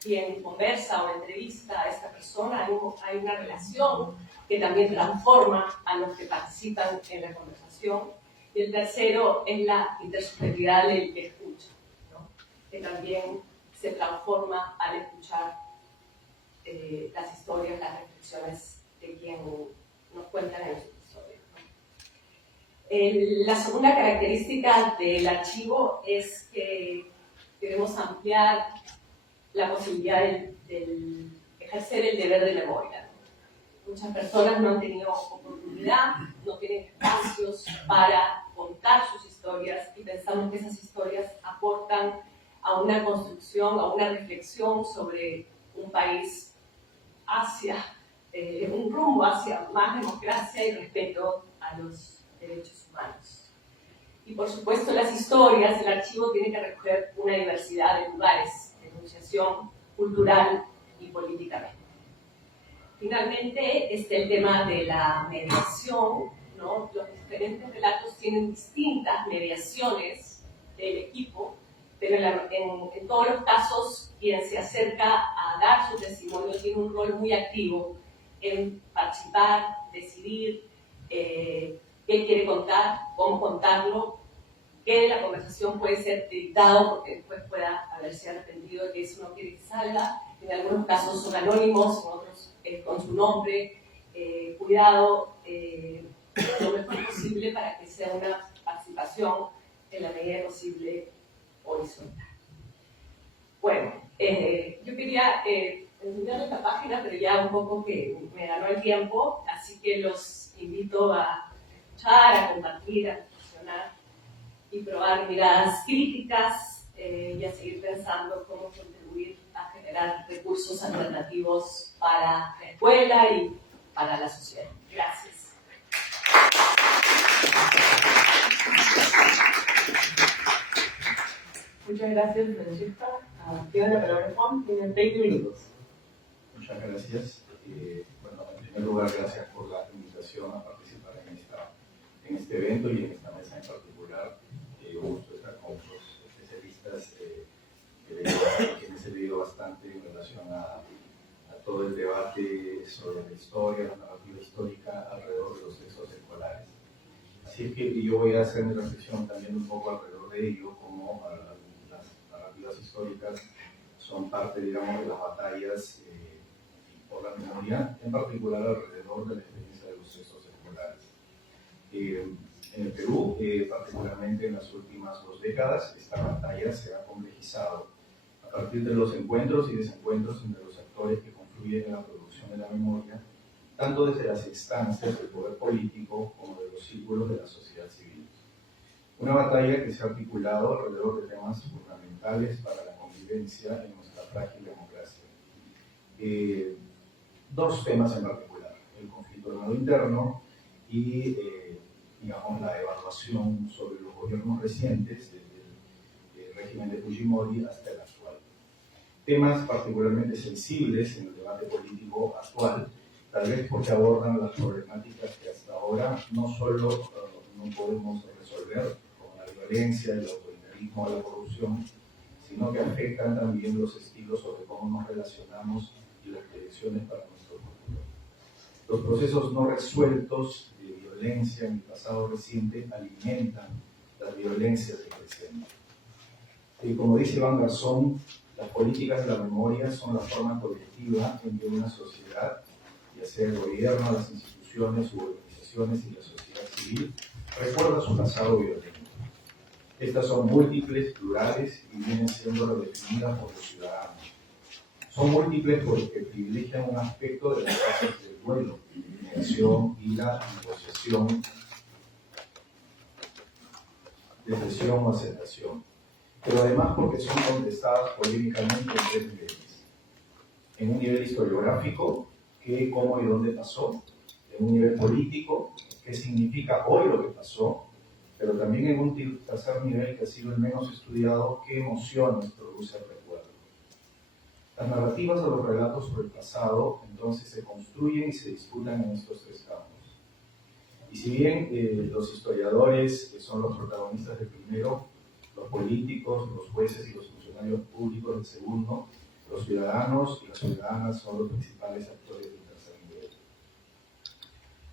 quien conversa o entrevista a esta persona, hay una relación que también transforma a los que participan en la conversación. Y el tercero es la intersubjetividad del que escucha, ¿no? Que también se transforma al escuchar las historias, las reflexiones de quien nos cuentan en los episodios, ¿no? La segunda característica del archivo es que queremos ampliar la posibilidad de ejercer el deber de memoria, ¿no? Muchas personas no han tenido oportunidad, no tienen espacios para contar sus historias, y pensamos que esas historias aportan a una construcción, a una reflexión sobre un país hacia un rumbo hacia más democracia y respeto a los derechos humanos. Y por supuesto las historias, el archivo tiene que recoger una diversidad de lugares de enunciación cultural y políticamente. Finalmente, está el tema de la mediación, ¿no? Los diferentes relatos tienen distintas mediaciones del equipo, pero en todos los casos, quien se acerca a dar su testimonio tiene un rol muy activo en participar, decidir qué quiere contar, cómo contarlo, que de la conversación puede ser editado porque después pueda haberse arrepentido de que eso no quiere que salga. En algunos casos son anónimos, en otros con su nombre. Cuidado lo mejor posible para que sea una participación en la medida posible horizontal. Bueno, yo quería enseñar esta página, pero ya un poco que me ganó el tiempo, así que los invito a escuchar, a compartir, a reflexionar y probar miradas críticas y a seguir pensando cómo contribuir a generar recursos alternativos para la escuela y para la sociedad. Gracias. Muchas gracias, Francesca. Tiene la palabra Juan, tienen 20 minutos. Muchas gracias. Bueno, en primer lugar, gracias por la invitación a participar en este evento y en esta mesa en particular. Un gusto estar con otros especialistas a quienes he leído bastante en relación a todo el debate sobre la historia, la narrativa histórica alrededor de los textos escolares. Así es que yo voy a hacer mi reflexión también un poco alrededor de ello, como las narrativas históricas son parte, digamos, de las batallas por la memoria, en particular alrededor de la experiencia de los textos escolares. En el Perú, particularmente en las últimas 2 décadas, esta batalla se ha complejizado a partir de los encuentros y desencuentros entre los actores que confluyen en la producción de la memoria, tanto desde las instancias del poder político como de los círculos de la sociedad civil. Una batalla que se ha articulado alrededor de temas fundamentales para la convivencia en nuestra frágil democracia. 2 temas en particular: el conflicto armado interno y digamos, la evaluación sobre los gobiernos recientes, desde el régimen de Fujimori hasta el actual. Temas particularmente sensibles en el debate político actual, tal vez porque abordan las problemáticas que hasta ahora no solo no podemos resolver, como la violencia, el autoritarismo, la corrupción, sino que afectan también los estilos sobre cómo nos relacionamos y las proyecciones para nuestro futuro. Los procesos no resueltos de violencia en el pasado reciente alimentan las violencias del presente. Y como dice Iván Garzón, las políticas de la memoria son la forma colectiva en que una sociedad, ya sea el gobierno, las instituciones u organizaciones y la sociedad civil, recuerda su pasado violento. Estas son múltiples, plurales y vienen siendo redefinidas por los ciudadanos. Son múltiples porque privilegian un aspecto de las fases del duelo, la negación y la negociación, depresión o aceptación. Pero además porque son contestadas polémicamente en 3 niveles. En un nivel historiográfico, qué, cómo y dónde pasó. En un nivel político, qué significa hoy lo que pasó. Pero también en un tercer nivel, que ha sido el menos estudiado, qué emociones produce el recuerdo. Las narrativas de los relatos sobre el pasado entonces se construyen y se disputan en estos 3 campos. Y si bien los historiadores, que son los protagonistas del primero, los políticos, los jueces y los funcionarios públicos del segundo, los ciudadanos y las ciudadanas son los principales actores del tercer nivel.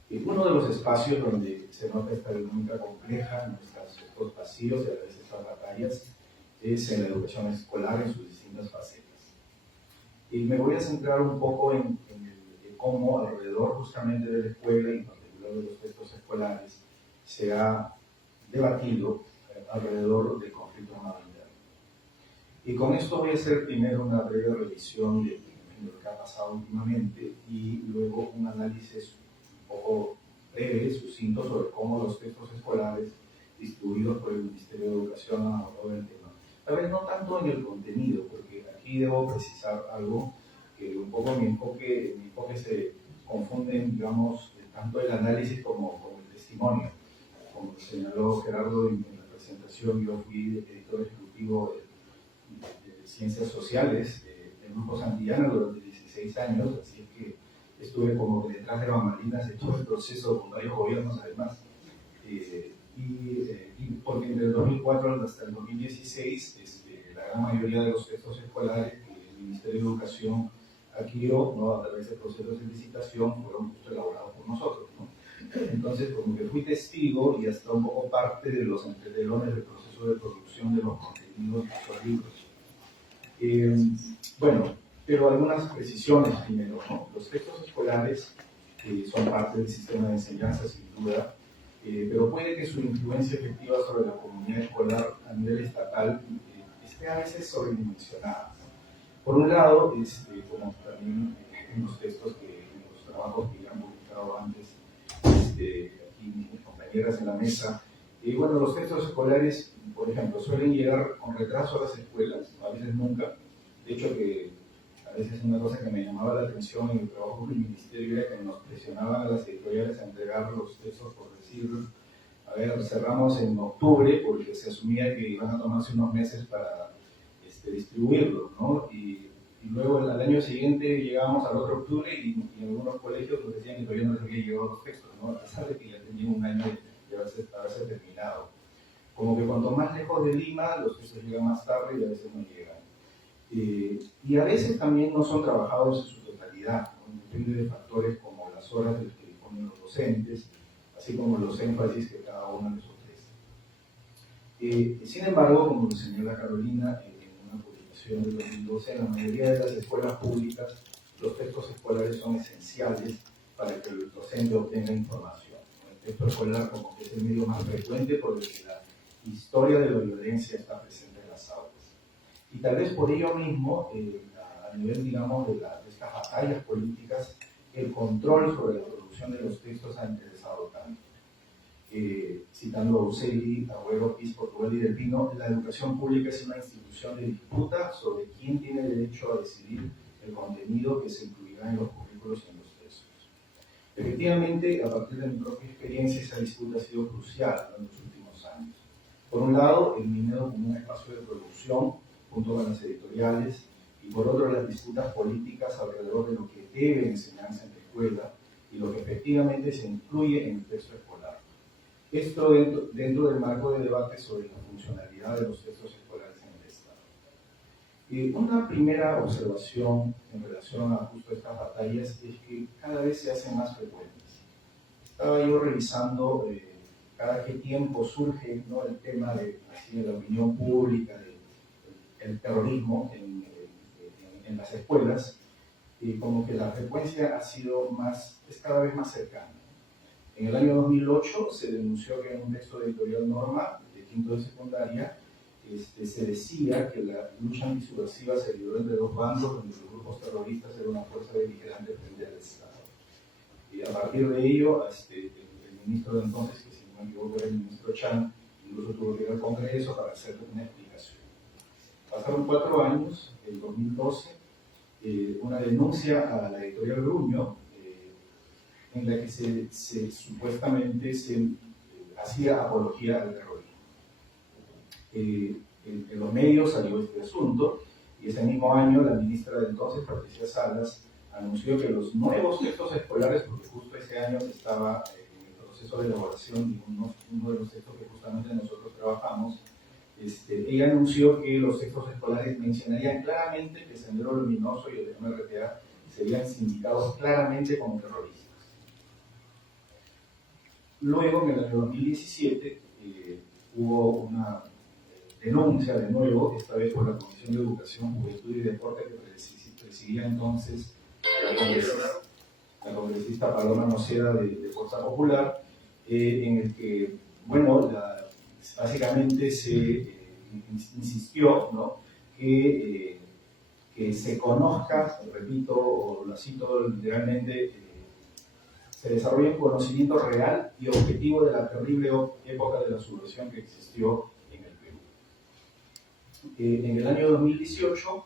Y uno de los espacios donde se nota esta dinámica compleja en estos vacíos y a veces estas batallas es en la educación escolar en sus distintas facetas. Y me voy a centrar un poco en cómo alrededor justamente de la escuela y en particular de los textos escolares se ha debatido alrededor del conflicto armado interno. Y con esto voy a hacer primero una breve revisión de lo que ha pasado últimamente y luego un análisis un poco breve, sucinto, sobre cómo los textos escolares distribuidos por el Ministerio de Educación han abordado el tema. Tal vez no tanto en el contenido, porque aquí debo precisar algo, que un poco mi enfoque se confunde, digamos, tanto el análisis como el testimonio. Como señaló Gerardo en la presentación, yo fui editor ejecutivo de Ciencias Sociales del Grupo Santillana durante 16 años, así es que estuve como que detrás de bambalinas de todo el proceso con varios gobiernos además, porque entre el 2004 hasta el 2016 la gran mayoría de los textos escolares que el Ministerio de Educación adquirió, ¿no?, a través de procesos de licitación, fueron justo elaborados por nosotros, ¿no? Entonces, como que fui testigo y hasta un poco parte de los entretelones del proceso de producción de los contenidos de esos libros. Bueno, pero algunas precisiones primero, ¿no? Los textos escolares son parte del sistema de enseñanza, sin duda, pero puede que su influencia efectiva sobre la comunidad escolar a nivel estatal esté a veces sobredimensionada, ¿no? Por un lado, como también en los textos en los trabajos que ya han publicado antes, aquí mis compañeras en la mesa, bueno, los textos escolares, por ejemplo, suelen llegar con retraso a las escuelas, a veces nunca. De hecho, que a veces una cosa que me llamaba la atención en el trabajo del ministerio era que nos presionaban a las editoriales a entregar los textos, por decir, a ver, cerramos en octubre porque se asumía que iban a tomarse unos meses para distribuirlos, ¿no? Y luego al año siguiente llegábamos al otro octubre y en algunos colegios nos decían que todavía no les había llegado los textos, ¿no?, a pesar de que ya tenían un año de haberse terminado. Como que cuanto más lejos de Lima, los textos llegan más tarde y a veces no llegan. Y a veces también no son trabajados en su totalidad, ¿no? Depende de factores como las horas que ponen los docentes, así como los énfasis que cada uno les ofrece. Sin embargo, como lo señala Carolina, de 2012, en la mayoría de las escuelas públicas, los textos escolares son esenciales para que el docente obtenga información. El texto escolar como que es el medio más frecuente por el que la historia de la violencia está presente en las aulas. Y tal vez por ello mismo, a nivel, digamos, de estas batallas políticas, el control sobre la producción de los textos ha interesado tanto. Citando a Uccelli, Agüero, Ortiz, Portugal y Del Pino, la educación pública es una institución de disputa sobre quién tiene derecho a decidir el contenido que se incluirá en los currículos y en los textos. Efectivamente, a partir de mi propia experiencia, esa disputa ha sido crucial en los últimos años. Por un lado, el Minedo como un espacio de producción, junto con las editoriales, y por otro, las disputas políticas alrededor de lo que debe enseñarse en la escuela y lo que efectivamente se incluye en el texto escolar. Esto dentro del marco de debate sobre la funcionalidad de los textos escolares en el Estado. Una primera observación en relación a justo estas batallas es que cada vez se hacen más frecuentes. Estaba yo revisando cada qué tiempo surge, ¿no?, el tema de la opinión pública, del terrorismo en las escuelas, y como que la frecuencia es cada vez más cercana. En el año 2008 se denunció que en un texto de editorial Norma, de quinto de secundaria, se decía que la lucha antisubversiva se libró entre dos bandos, donde los grupos terroristas eran una fuerza beligerante frente al Estado. Y a partir de ello, el ministro de entonces, que si no me equivoco era el ministro Chan, incluso tuvo que ir al Congreso para hacer una explicación. Pasaron 4 años, en 2012, una denuncia a la editorial Gruño, en la que supuestamente se hacía apología al terrorismo. En los medios salió este asunto y ese mismo año la ministra de entonces, Patricia Salas, anunció que los nuevos textos escolares, porque justo ese año estaba en el proceso de elaboración de uno de los textos que justamente nosotros trabajamos, ella anunció que los textos escolares mencionarían claramente que Sendero Luminoso y el MRTA serían sindicados claramente como terroristas. Luego, en el año 2017, hubo una denuncia de nuevo, esta vez por la Comisión de Educación, Juventud y Deporte, que presidía entonces la congresista Paloma Noceda de Fuerza Popular, en el que, bueno, básicamente se insistió, ¿no?, que se conozca, repito, o lo cito literalmente, se desarrolla un conocimiento real y objetivo de la terrible época de la subversión que existió en el Perú. En el año 2018,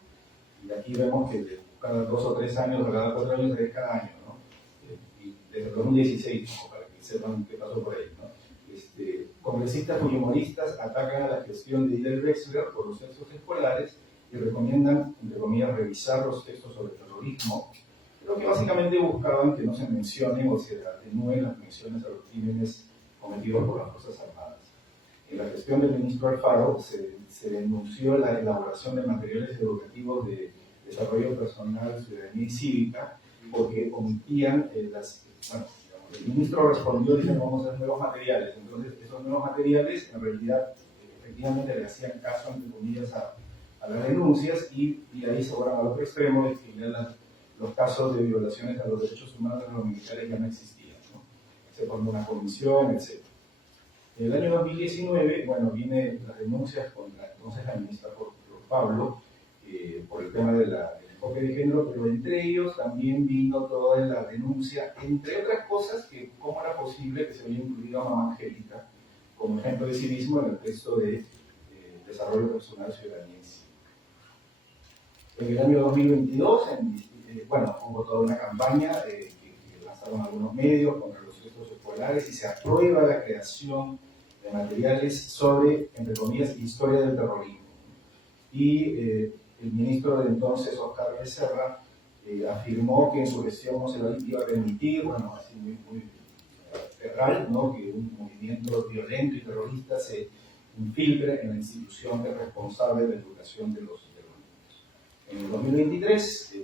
y aquí vemos que cada 2 o 3 años, o cada 4 años es cada año, ¿no? Y desde el 2016, ¿no?, para que sepan qué pasó por ahí, ¿no? Congresistas y humoristas atacan a la gestión de Hillel Wexler por los textos escolares y recomiendan, entre comillas, revisar los textos sobre terrorismo, pero porque básicamente buscaban que no se mencionen o se atenúen las menciones a los crímenes cometidos por las Fuerzas Armadas. En la gestión del ministro Alfaro se denunció la elaboración de materiales educativos de desarrollo personal, ciudadanía y cívica, porque omitían bueno, digamos, el ministro respondió diciendo vamos a hacer nuevos materiales. Entonces, esos nuevos materiales en realidad efectivamente le hacían caso, entre comillas, a las denuncias y ahí se van al otro extremo de que ya los casos de violaciones a los derechos humanos de los militares ya no existían, ¿no? Se formó una comisión, etc. En el año 2019, bueno, vienen las denuncias contra entonces la ministra por Pablo por el tema del enfoque de género, pero entre ellos también vino toda la denuncia, entre otras cosas, que cómo era posible que se había incluido a Mamá Angélica como ejemplo de civismo en el texto de desarrollo personal, ciudadanía y cívica. En el año 2022, bueno, hubo toda una campaña que lanzaron algunos medios contra los textos escolares y se aprueba la creación de materiales sobre, entre comillas, historia del terrorismo. Y el ministro de entonces, Oscar Becerra, afirmó que en su gestión no se lo iba a permitir, bueno, así muy real, ¿no? Que un movimiento violento y terrorista se infiltre en la institución que es responsable de la educación de los niños. En el 2023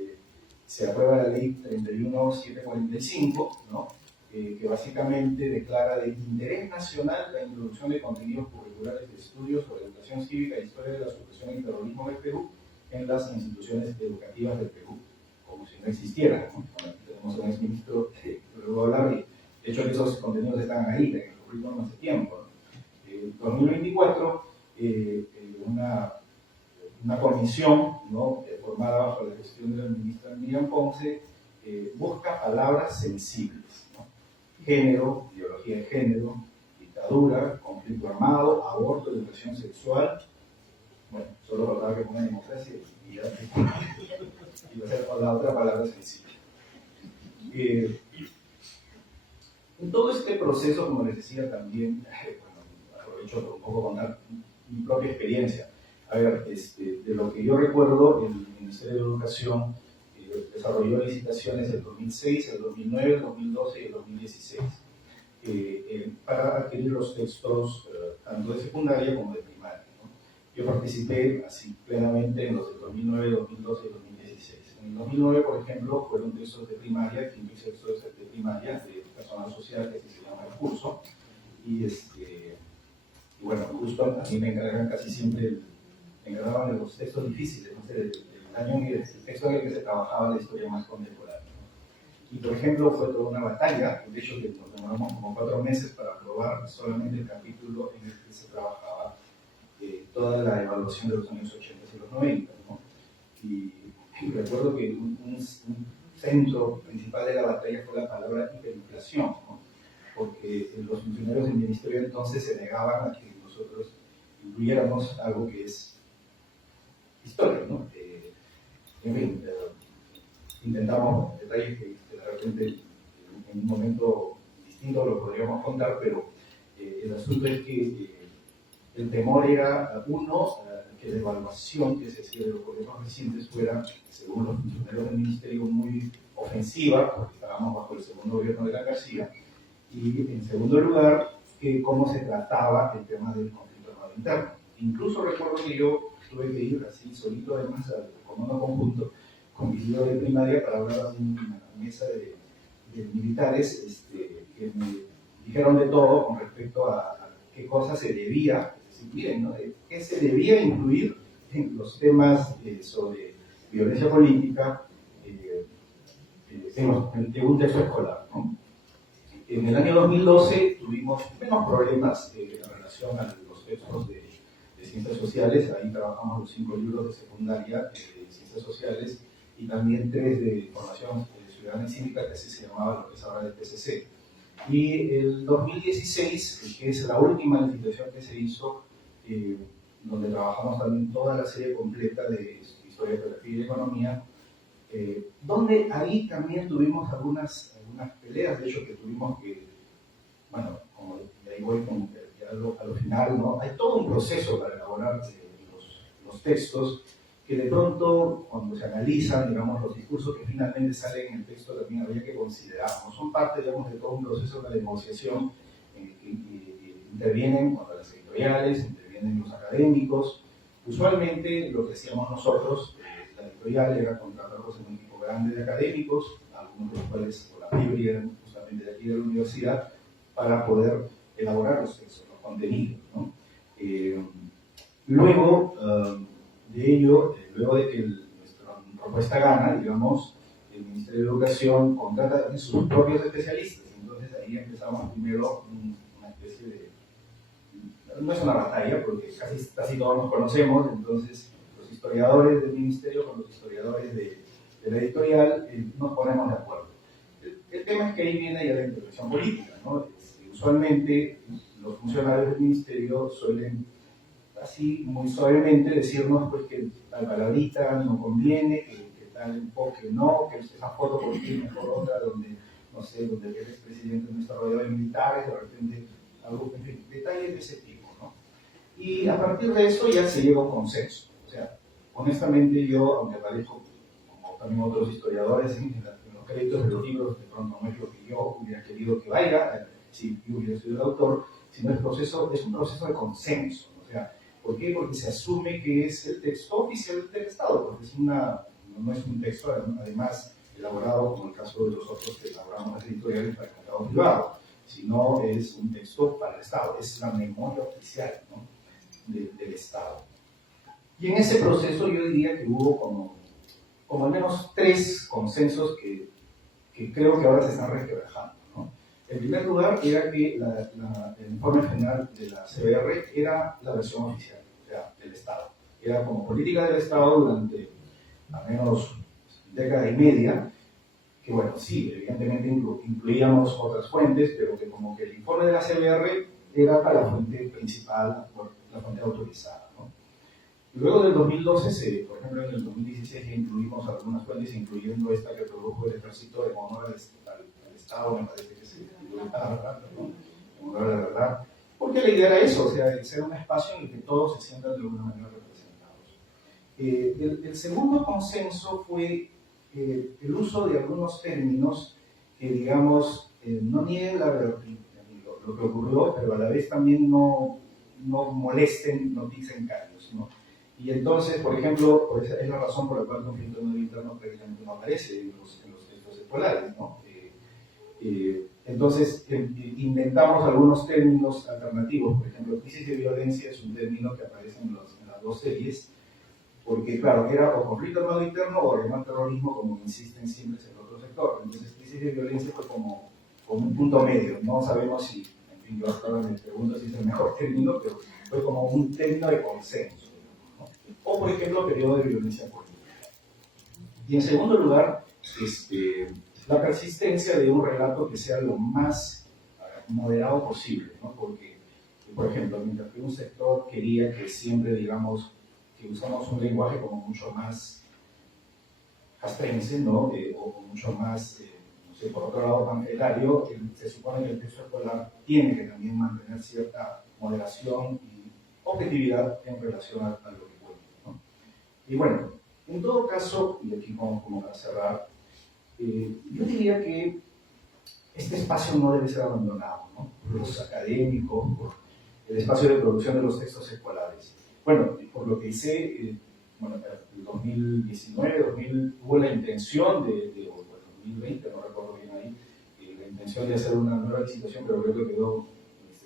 se aprueba la ley 31745, ¿no? Que básicamente declara de interés nacional la introducción de contenidos curriculares de estudios sobre educación cívica e historia de la supresión y terrorismo del Perú en las instituciones educativas del Perú, como si no existieran, ¿no? Bueno, aquí tenemos a un exministro que luego hablar de hecho que esos contenidos están ahí, en el currículum hace tiempo, ¿no? En 2024, una comisión, ¿no? Formada bajo la gestión de la ministra Miriam Ponce busca palabras sensibles, ¿no? Género, ideología de género, dictadura, conflicto armado, aborto, educación sexual. Bueno, solo faltaba que pongan democracia y ya iba a ser la otra palabra sensible. En todo este proceso, como les decía también, bueno, aprovecho por un poco contar mi propia experiencia. A ver, de lo que yo recuerdo, el Ministerio de Educación desarrolló licitaciones el 2006, el 2009, el 2012 y el 2016 para adquirir los textos tanto de secundaria como de primaria, ¿no? Yo participé así plenamente en los de 2009, 2012 y 2016. En el 2009, por ejemplo, fueron textos de primaria, quinto y sexto de primaria, de personal social, que se llama el curso, y bueno, justo a mí me encargaban casi siempre, me encargaban de los textos difíciles, no sé, el texto en el que se trabajaba la historia más contemporánea, ¿no? Y por ejemplo, fue toda una batalla, de hecho que nos demoramos como 4 meses para aprobar solamente el capítulo en el que se trabajaba toda la evaluación de los años 80 y los 90, ¿no? Y recuerdo que un centro principal de la batalla fue la palabra hiperinflación, ¿no? Porque los funcionarios del ministerio entonces se negaban a que nosotros incluyéramos algo que es historia, ¿no? En fin, intentamos detalles que de repente en un momento distinto lo podríamos contar, pero el asunto es que el temor era, uno, que la evaluación que se hacía de los gobiernos recientes fuera, según los funcionarios del ministerio, muy ofensiva, porque estábamos bajo el segundo gobierno de la García, y en segundo lugar, que cómo se trataba el tema del conflicto armado interno. Incluso recuerdo que yo tuve que ir así solito, además, al comando conjunto, con mi libro de primaria para hablar a una mesa de militares que me dijeron de todo con respecto a qué cosas se debía incluir, ¿no? Qué se debía incluir en los temas sobre violencia política en un texto escolar, ¿no? En el año 2012 tuvimos menos problemas en relación a los textos de ciencias sociales. Ahí trabajamos los 5 libros de secundaria de ciencias sociales y también 3 de formación ciudadana y cívica, que así se llamaba lo que es ahora el PCC. Y el 2016, que es la última licitación que se hizo, donde trabajamos también toda la serie completa de historia, geografía y economía, donde ahí también tuvimos algunas peleas, de hecho que tuvimos que, bueno, como de ahí voy con, a lo final, ¿no? Hay todo un proceso para elaborar los textos, que de pronto, cuando se analizan, digamos, los discursos que finalmente salen en el texto, también habría que considerar, ¿no? Son parte, digamos, de todo un proceso de negociación en el que intervienen cuando las editoriales, intervienen los académicos. Usualmente lo que hacíamos nosotros, la editorial, era contratarlos en un equipo grande de académicos, algunos de los cuales, por la mayoría, eran justamente de aquí de la universidad, para poder elaborar los textos, los contenidos, ¿no? Luego de ello, luego de que nuestra propuesta gana, digamos, el Ministerio de Educación contrata a sus propios especialistas. Entonces ahí empezamos primero una especie de, no es una batalla, porque casi todos nos conocemos, entonces los historiadores del Ministerio con los historiadores de la editorial nos ponemos de acuerdo. El tema es que ahí viene ya la intervención política, ¿no? Usualmente los funcionarios del Ministerio suelen así muy suavemente decirnos pues que tal palabrita no conviene, que tal enfoque no, que esa foto por ti mejor otra donde, no sé, donde el expresidente no está rodeado de militares, de repente algo, en fin, detalles de ese tipo, ¿no? Y a partir de eso ya se llega a un consenso. O sea, honestamente yo, aunque parezco, como también otros historiadores, en los créditos de los libros, de pronto no es lo que yo hubiera querido que vaya, si yo hubiera sido el autor, sino el proceso, es un proceso de consenso. O sea, ¿por qué? Porque se asume que es el texto oficial del Estado, porque no es un texto, además, elaborado como el caso de los otros que elaboramos las editoriales para el mercado privado, sino es un texto para el Estado, es la memoria oficial, ¿no? del Estado. Y en ese proceso yo diría que hubo como al menos 3 consensos que creo que ahora se están resquebrajando, ¿no? En primer lugar, era que el informe general de la CBR era la versión oficial, o sea, del Estado. Era como política del Estado durante al menos década y media, que bueno, sí, evidentemente incluíamos otras fuentes, pero que como que el informe de la CBR era la fuente principal, la fuente autorizada, ¿no? Luego del 2012, por ejemplo, en el 2016 ya incluimos algunas fuentes, incluyendo esta que produjo el Ejército en honor al Estado, me parece que se titula La Verdad, ¿no? En honor a la verdad. Porque la idea era eso, o sea, ser un espacio en el que todos se sientan de alguna manera representados. El segundo consenso fue el uso de algunos términos que, digamos, no nieguen lo que ocurrió, pero a la vez también no molesten, no dicen cambios, ¿no? Y entonces, por ejemplo, es la razón por la cual el conflicto no interno prácticamente no aparece en los textos escolares, ¿no? Entonces, inventamos algunos términos alternativos. Por ejemplo, crisis de violencia es un término que aparece en las 2 series, porque, claro, era o conflicto armado interno o además terrorismo, como insisten siempre en el otro sector. Entonces, crisis de violencia fue como un punto medio. No sabemos si, en fin, yo hasta ahora me pregunto si es el mejor término, pero fue como un término de consenso, ¿no? O, por ejemplo, periodo de violencia política. Y en segundo lugar, la persistencia de un relato que sea lo más moderado posible, ¿no? Porque, por ejemplo, mientras que un sector quería que siempre, digamos, que usamos un lenguaje como mucho más castrense, ¿no? O mucho más, no sé, por otro lado, panfletario, se supone que el texto escolar tiene que también mantener cierta moderación y objetividad en relación a lo que cuenta, ¿no? Y bueno, en todo caso, y aquí como para cerrar, yo diría que este espacio no debe ser abandonado, ¿no? Por los académicos, por el espacio de producción de los textos escolares. Bueno, por lo que hice, bueno, en 2019, hubo la intención o 2020, no recuerdo bien ahí, la intención de hacer una nueva licitación, pero creo que quedó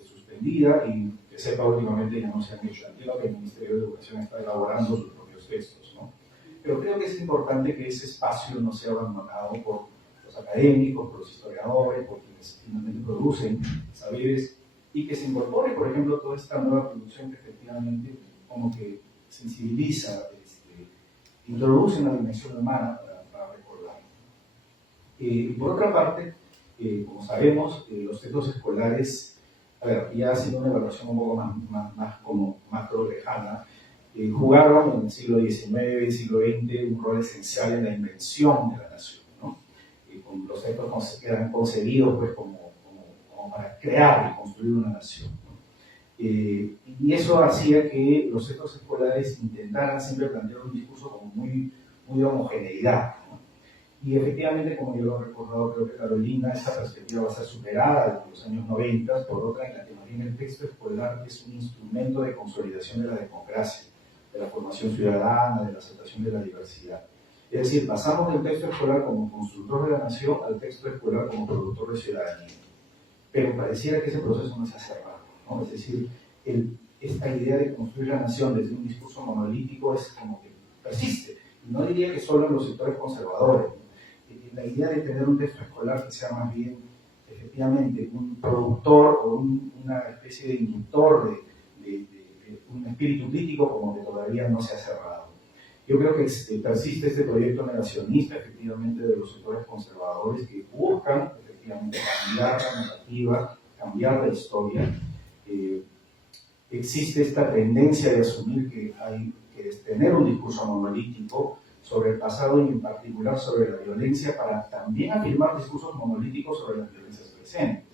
suspendida y que sepa últimamente ya no se han hecho. Entiendo que el Ministerio de Educación está elaborando sus propios textos, ¿no? Pero creo que es importante que ese espacio no sea abandonado por los académicos, por los historiadores, por quienes finalmente producen saberes, y que se incorpore, por ejemplo, toda esta nueva producción que efectivamente como que sensibiliza, introduce una dimensión humana para recordar. Y por otra parte, como sabemos, los textos escolares, a ver, ya haciendo una evaluación un poco más como macro lejana, jugaron en el siglo XIX y siglo XX un rol esencial en la invención de la nación, ¿no? Los textos eran concebidos pues, como para crear y construir una nación, ¿no? Y eso hacía que los centros escolares intentaran siempre plantear un discurso como muy de homogeneidad, ¿no? Y efectivamente, como yo lo he recordado, creo que Carolina, esta perspectiva va a ser superada en los años 90 por otra en la que más bien el texto escolar es un instrumento de consolidación de la democracia, de la formación ciudadana, de la aceptación de la diversidad. Es decir, pasamos del texto escolar como constructor de la nación al texto escolar como productor de ciudadanía. Pero pareciera que ese proceso no se ha cerrado, ¿no? Es decir, esta idea de construir la nación desde un discurso monolítico es como que persiste. Y no diría que solo en los sectores conservadores. La idea de tener un texto escolar que sea más bien, efectivamente, un productor o una especie de inductor de un espíritu crítico, como que todavía no se ha cerrado. Yo creo que persiste este proyecto negacionista, efectivamente, de los sectores conservadores que buscan, efectivamente, cambiar la narrativa, cambiar la historia. Existe esta tendencia de asumir que hay que tener un discurso monolítico sobre el pasado y en particular sobre la violencia para también afirmar discursos monolíticos sobre las violencias presentes.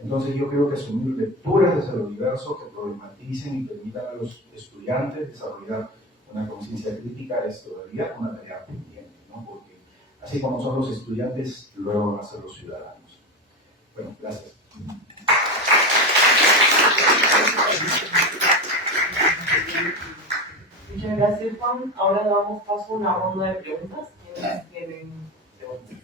Entonces yo creo que asumir lecturas desde el universo que problematicen y permitan a los estudiantes desarrollar una conciencia crítica es todavía una tarea pendiente, ¿no? Porque así como son los estudiantes, luego van a ser los ciudadanos. Bueno, gracias. Muchas gracias, Juan. Ahora damos paso a una ronda de preguntas. ¿Quiénes tienen preguntas?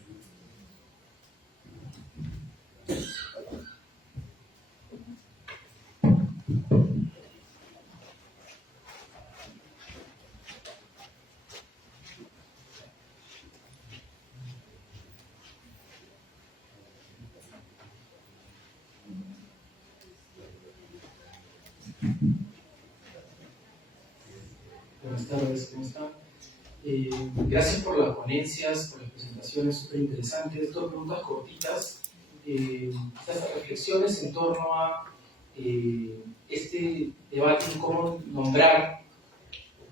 Buenas tardes, ¿cómo están? Gracias por las ponencias, por las presentaciones súper interesantes. Dos preguntas cortitas. Estas reflexiones en torno a este debate en cómo nombrar,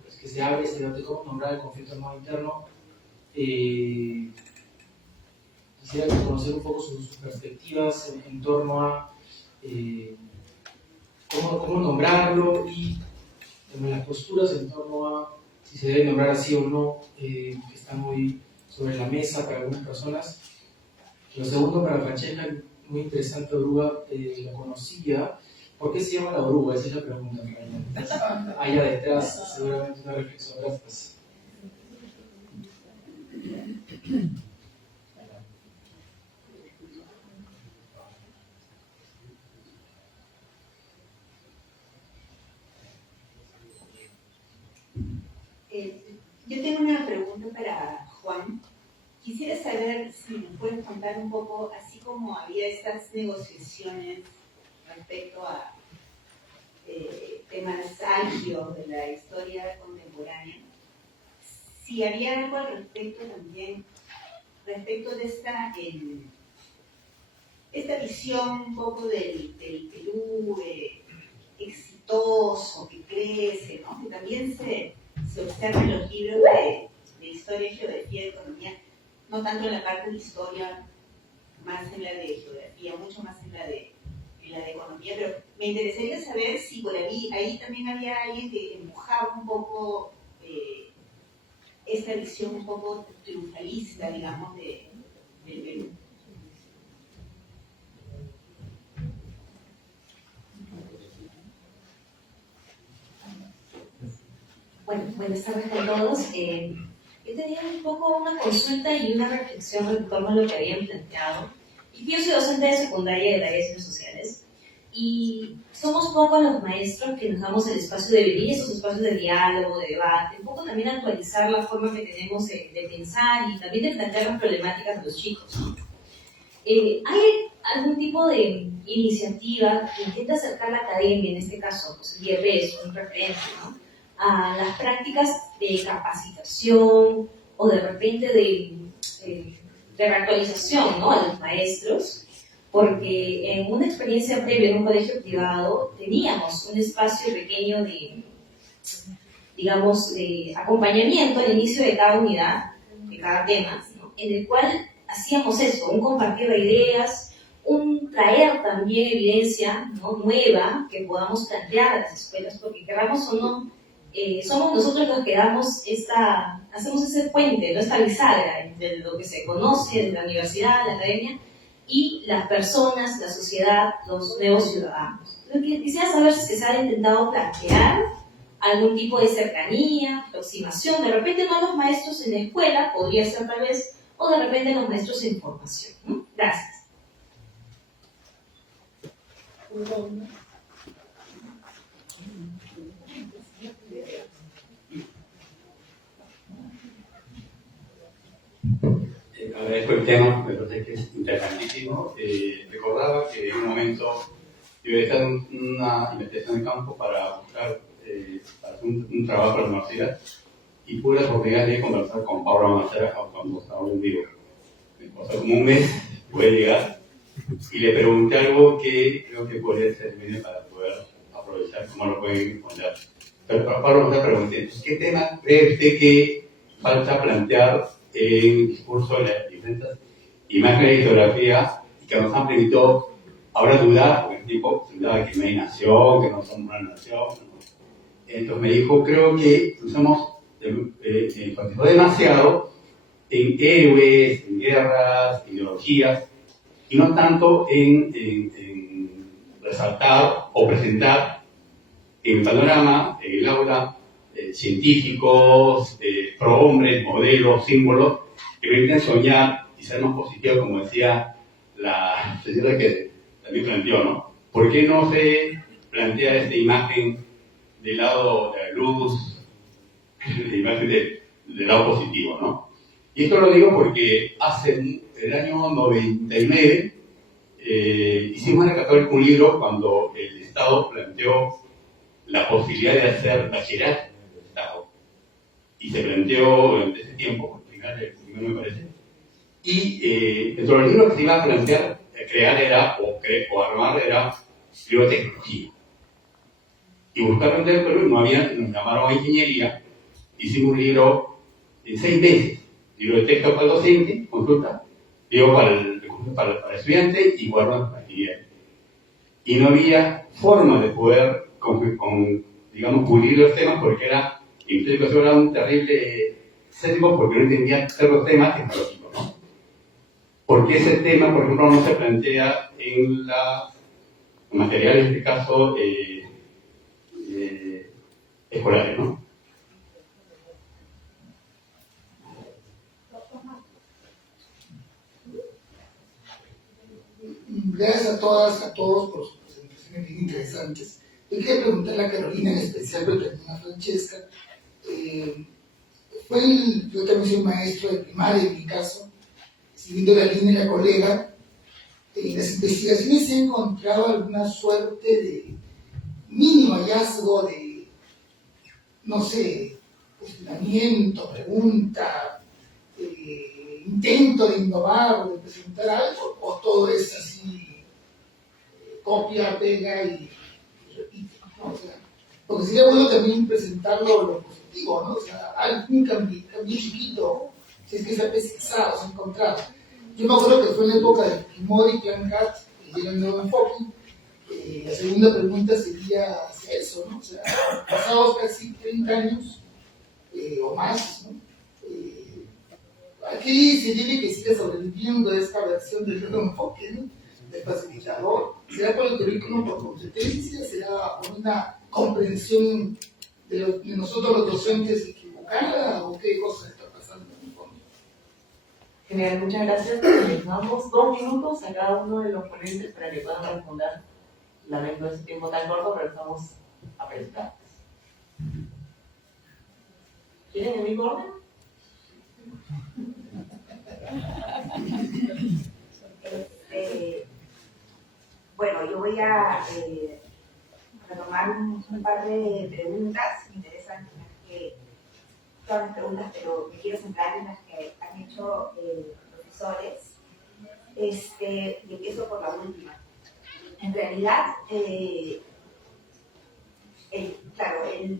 es que se abre este debate, cómo nombrar el conflicto armado interno. Quisiera conocer un poco sus perspectivas en torno a cómo nombrarlo y las posturas en torno a si se debe nombrar así o no, que están muy sobre la mesa para algunas personas. Lo segundo, para Francesca, muy interesante, oruga, la conocía. ¿Por qué se llama la oruga? Esa es la pregunta. Allá detrás, seguramente una reflexión. Gracias. Yo tengo una pregunta para Juan. Quisiera saber si me puedes contar un poco, así como había estas negociaciones respecto a temas álgidos de la historia contemporánea, si había algo al respecto también, respecto de esta visión un poco del Perú exitoso, que crece, ¿no? Que también se observa en los libros de historia, geografía y economía, no tanto en la parte de historia, más en la de geografía, mucho más en la de economía, pero me interesaría saber si por ahí también había alguien que empujaba un poco esta visión un poco triunfalista, digamos, del Perú. Bueno, buenas tardes a todos. Yo tenía un poco una consulta y una reflexión en torno a lo que habían planteado. Yo soy docente de secundaria de la área de ciencias sociales y somos pocos los maestros que nos damos el espacio de vivir esos espacios de diálogo, de debate, un poco también actualizar la forma que tenemos de pensar y también de plantear las problemáticas de los chicos. ¿Hay algún tipo de iniciativa que intenta acercar la academia, en este caso, pues el IRS, un referente, ¿no?, a las prácticas de capacitación o de repente de reactualización, ¿no?, a los maestros? Porque en una experiencia previa en un colegio privado teníamos un espacio pequeño de, digamos, de acompañamiento al inicio de cada unidad, de cada tema, ¿no?, en el cual hacíamos eso, un compartir de ideas, un traer también evidencia, ¿no?, nueva que podamos plantear a las escuelas, porque queramos o no, somos nosotros los que hacemos ese puente, ¿no?, esta bisagra entre lo que se conoce de la universidad, la academia, y las personas, la sociedad, los nuevos ciudadanos. Entonces, quisiera saber si se ha intentado plantear algún tipo de cercanía, aproximación, de repente no a los maestros en la escuela, podría ser tal vez, o de repente a los maestros en formación, ¿no? Gracias. Agradezco el tema, me parece que es interesantísimo. Recordaba que en un momento yo había estado en una investigación de campo para buscar para hacer un trabajo en la universidad y pude la oportunidad de conversar con Paula Macera cuando estaba en vivo. O sea, como un mes pude llegar y le pregunté algo que creo que puede servir para poder aprovechar cómo lo pueden responder. Pero para Paula Macera pregunté, ¿qué tema cree usted que falta plantear en el discurso de las diferentes imágenes de historiografía y que nos han permitido ahora dudar, porque el tipo dudaba que no hay nación, que no somos una nación, ¿no? Entonces me dijo, creo que nos hemos enfatizado demasiado en héroes, en guerras, ideologías, y no tanto en resaltar o presentar en el panorama, en el aula, científicos, prohombres, modelos, símbolos, que permiten soñar y ser más positivos, como decía la señora que también planteó, ¿no? ¿Por qué no se plantea esta imagen del lado de la luz, la imagen del lado positivo, ¿no? Y esto lo digo porque hace el año 99 hicimos en el Católico un libro cuando el Estado planteó la posibilidad de hacer bachillerato en el Estado. Y se planteó durante ese tiempo, al final del primero me parece. Y dentro del libro que se iba a plantear, crear era, o armar era, biotecnología. Y buscaron del Perú, no había, nos llamaron a ingeniería, hicimos un libro en 6 meses, libro de texto para el docente, consulta, libro para el estudiante y guardan para actividades. Y no había forma de poder, digamos, pulir los temas porque era, en mi educación era un terrible escéptico porque no entendía ciertos temas tecnológicos, ¿no? Porque ese tema, por ejemplo, no se plantea en los materiales, en este caso, escolares, ¿no? Gracias a todas, a todos por sus presentaciones bien interesantes. Yo quería preguntarle a Carolina en especial, pero también a Francesca. Yo también soy maestro de primaria en mi caso, siguiendo la línea de la colega. En las investigaciones he encontrado alguna suerte de mínimo hallazgo de, no sé, cuestionamiento, pregunta, intento de innovar o de presentar algo, o todo es así, copia, pega y repite, ¿no? O sea, porque sería bueno también presentarlo lo positivo, ¿no? O sea, algún cambio chiquito, si es que se ha pesquisado, se ha encontrado. Yo me acuerdo que fue en la época de Fujimori y Plan Cat, que dieron nuevo enfoque. La segunda pregunta sería hacia eso, ¿no? O sea, pasados casi 30 años o más, ¿no? Aquí se tiene que sigue sobreviviendo esta versión del nuevo enfoque, ¿no?, del facilitador. ¿Será por el currículum por competencia? ¿Será por una comprensión de nosotros los docentes equivocada? ¿O qué cosa está pasando en el fondo? Genial, muchas gracias. Les damos 2 minutos a cada uno de los ponentes para que puedan responder. Lamento ese tiempo tan corto, pero estamos apretados. ¿Quieren el mismo orden? Bueno, yo voy a retomar un par de preguntas interesantes, todas las preguntas, pero me quiero centrar en las que han hecho profesores. Y empiezo por la última. En realidad, el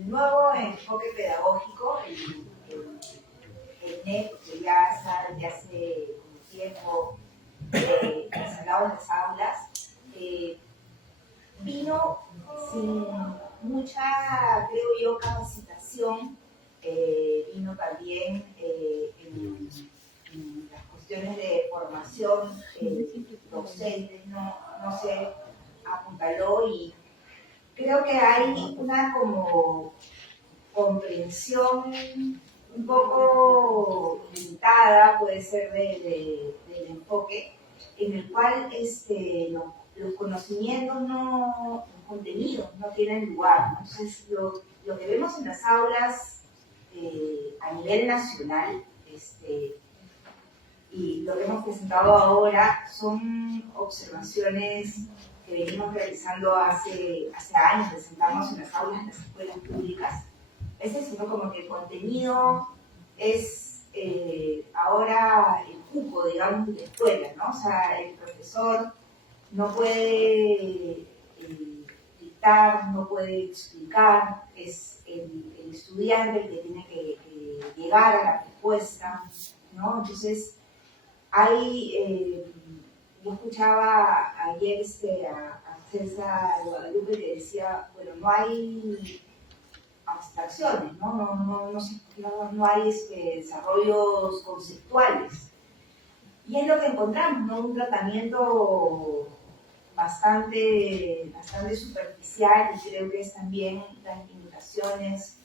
nuevo enfoque pedagógico, el NEP, que ya está desde hace un tiempo instalado en las aulas, vino sin mucha, creo yo, capacitación, vino también en las cuestiones de formación docente, no se apuntaló, y creo que hay una como comprensión un poco limitada, puede ser del enfoque, en el cual los conocimientos, los contenidos no tienen lugar, ¿no? Entonces, lo que vemos en las aulas a nivel nacional, y lo que hemos presentado ahora, son observaciones que venimos realizando hace años, presentamos en las aulas de las escuelas públicas. Es decir, ¿no? Como que el contenido es ahora el cupo, digamos, de la escuela, ¿no? O sea, el profesor no puede dictar, no puede explicar, es el estudiante el que tiene que llegar a la respuesta, ¿no? Entonces, yo escuchaba ayer a César Guadalupe que decía, bueno, no hay abstracciones, no hay desarrollos conceptuales. Y es lo que encontramos, ¿no? Un tratamiento bastante superficial, y creo que es también las limitaciones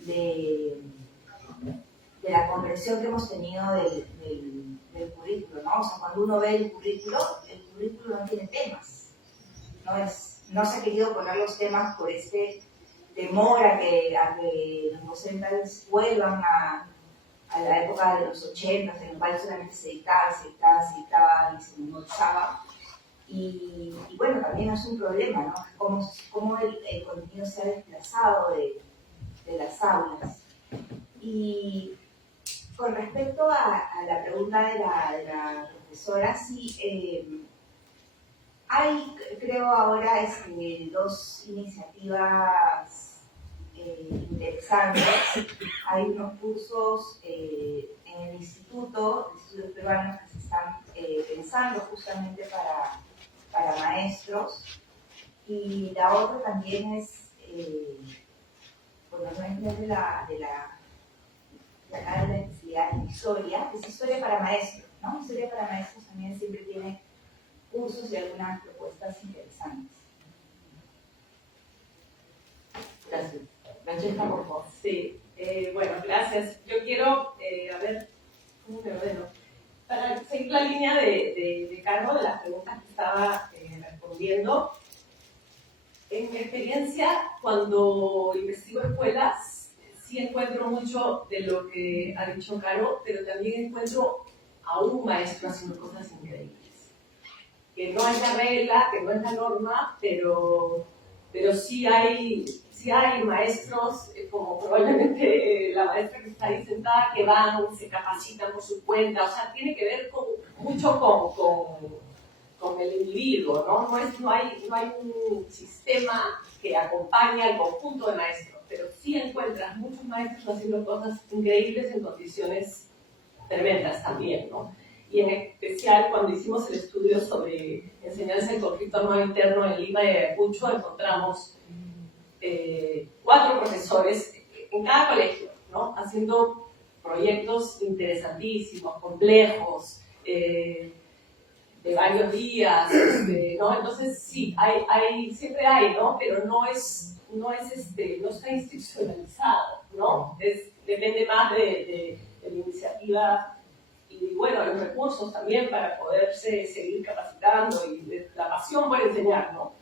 de la comprensión que hemos tenido del currículo, ¿no? O sea, cuando uno ve el currículo no tiene temas. No se ha querido poner los temas por este temor a que los docentes vuelvan a la época de los 80, en la cual solamente se dictaba y se memorizaba. Y bueno, también es un problema, ¿no? Cómo el contenido se ha desplazado de las aulas. Y con respecto a la pregunta de la profesora, sí, hay, creo ahora, dos iniciativas interesantes. Hay unos cursos en el Instituto de Estudios Peruanos que se están pensando justamente para maestros, y la otra también es, bueno, no es de la especialidad en historia, es historia para maestros, ¿no? Historia para maestros también siempre tiene cursos y algunas propuestas interesantes. Gracias. Francesca, por favor. Sí, bueno, gracias. Yo quiero, a ver, ¿cómo me ordeno? Para seguir la línea de Carlos, de las preguntas que estaba respondiendo, en mi experiencia, cuando investigo escuelas, sí encuentro mucho de lo que ha dicho Caro, pero también encuentro a un maestro haciendo cosas increíbles. Que no es la regla, que no es la norma, pero sí hay maestros, como probablemente la maestra que está ahí sentada, que van, se capacitan por su cuenta, o sea, tiene que ver mucho con el individuo, ¿no? No hay un sistema que acompañe al conjunto de maestros, pero sí encuentras muchos maestros haciendo cosas increíbles en condiciones tremendas también, ¿no? Y en especial cuando hicimos el estudio sobre enseñanza del conflicto armado interno en Lima y Ayacucho, encontramos 4 profesores en cada colegio, ¿no? Haciendo proyectos interesantísimos, complejos, de varios días, ¿no? Entonces sí, siempre hay, ¿no? Pero no está institucionalizado, ¿no? Depende más de la iniciativa y, bueno, los recursos también para poderse seguir capacitando y de la pasión por enseñar, ¿no?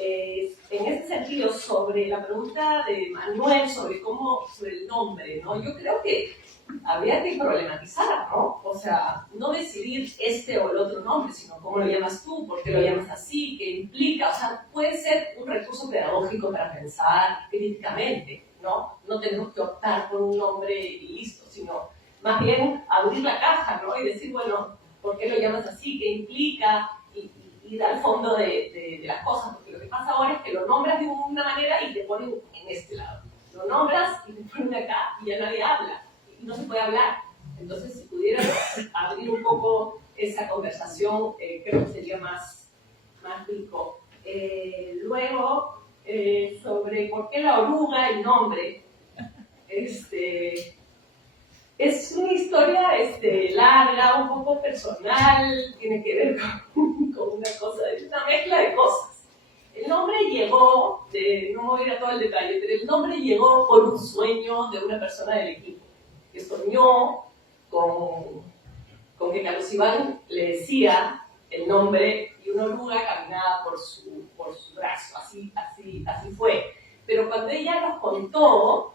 En ese sentido, sobre la pregunta de Manuel sobre el nombre, ¿no? Yo creo que habría que problematizar, ¿no? O sea, no decidir este o el otro nombre, sino cómo lo llamas tú, por qué lo llamas así, qué implica. O sea, puede ser un recurso pedagógico para pensar críticamente, ¿no? No tenemos que optar por un nombre y listo, sino más bien abrir la caja, ¿no? Y decir, bueno, ¿por qué lo llamas así? ¿Qué implica? Ir al fondo de las cosas, porque lo que pasa ahora es que lo nombras de una manera y te ponen en este lado. Lo nombras y te ponen acá y ya nadie habla. Y no se puede hablar. Entonces, si pudieras abrir un poco esa conversación, creo que sería más más rico. Luego, sobre por qué la oruga, el nombre. Es una historia larga, un poco personal, tiene que ver con una cosa, es una mezcla de cosas. El nombre llegó, no me voy a ir a todo el detalle, pero el nombre llegó por un sueño de una persona del equipo, que soñó con que Carlos Iván le decía el nombre y una oruga caminaba por su brazo, así fue. Pero cuando ella nos contó,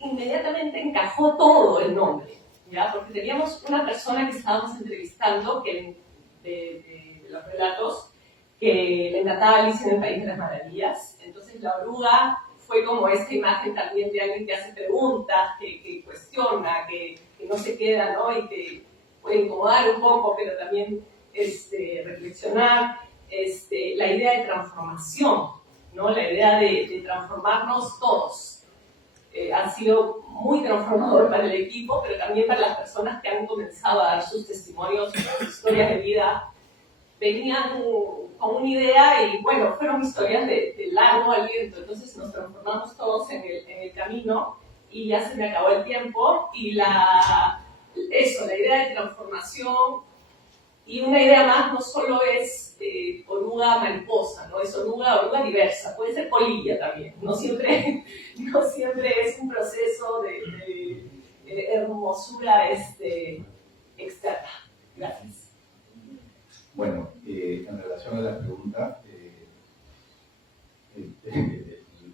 inmediatamente encajó todo el nombre, ¿ya? Porque teníamos una persona que estábamos entrevistando de los relatos que le encantaba Alicia en el País de las Maravillas. Entonces la oruga fue como esta imagen también de alguien que hace preguntas, que cuestiona, que no se queda, ¿no? Y que puede incomodar un poco, pero también reflexionar. La idea de transformación, ¿no? La idea de transformarnos todos. Ha sido muy transformador para el equipo, pero también para las personas que han comenzado a dar sus testimonios, sus historias de vida. Venían con una idea y, bueno, fueron historias de largo aliento, entonces nos transformamos todos en el camino y ya se me acabó el tiempo. Y la idea de transformación, y una idea más, no solo es oruga mariposa, ¿no? Es oruga diversa, puede ser polilla también, no siempre es un proceso de hermosura externa. Gracias. Bueno, en relación a la pregunta,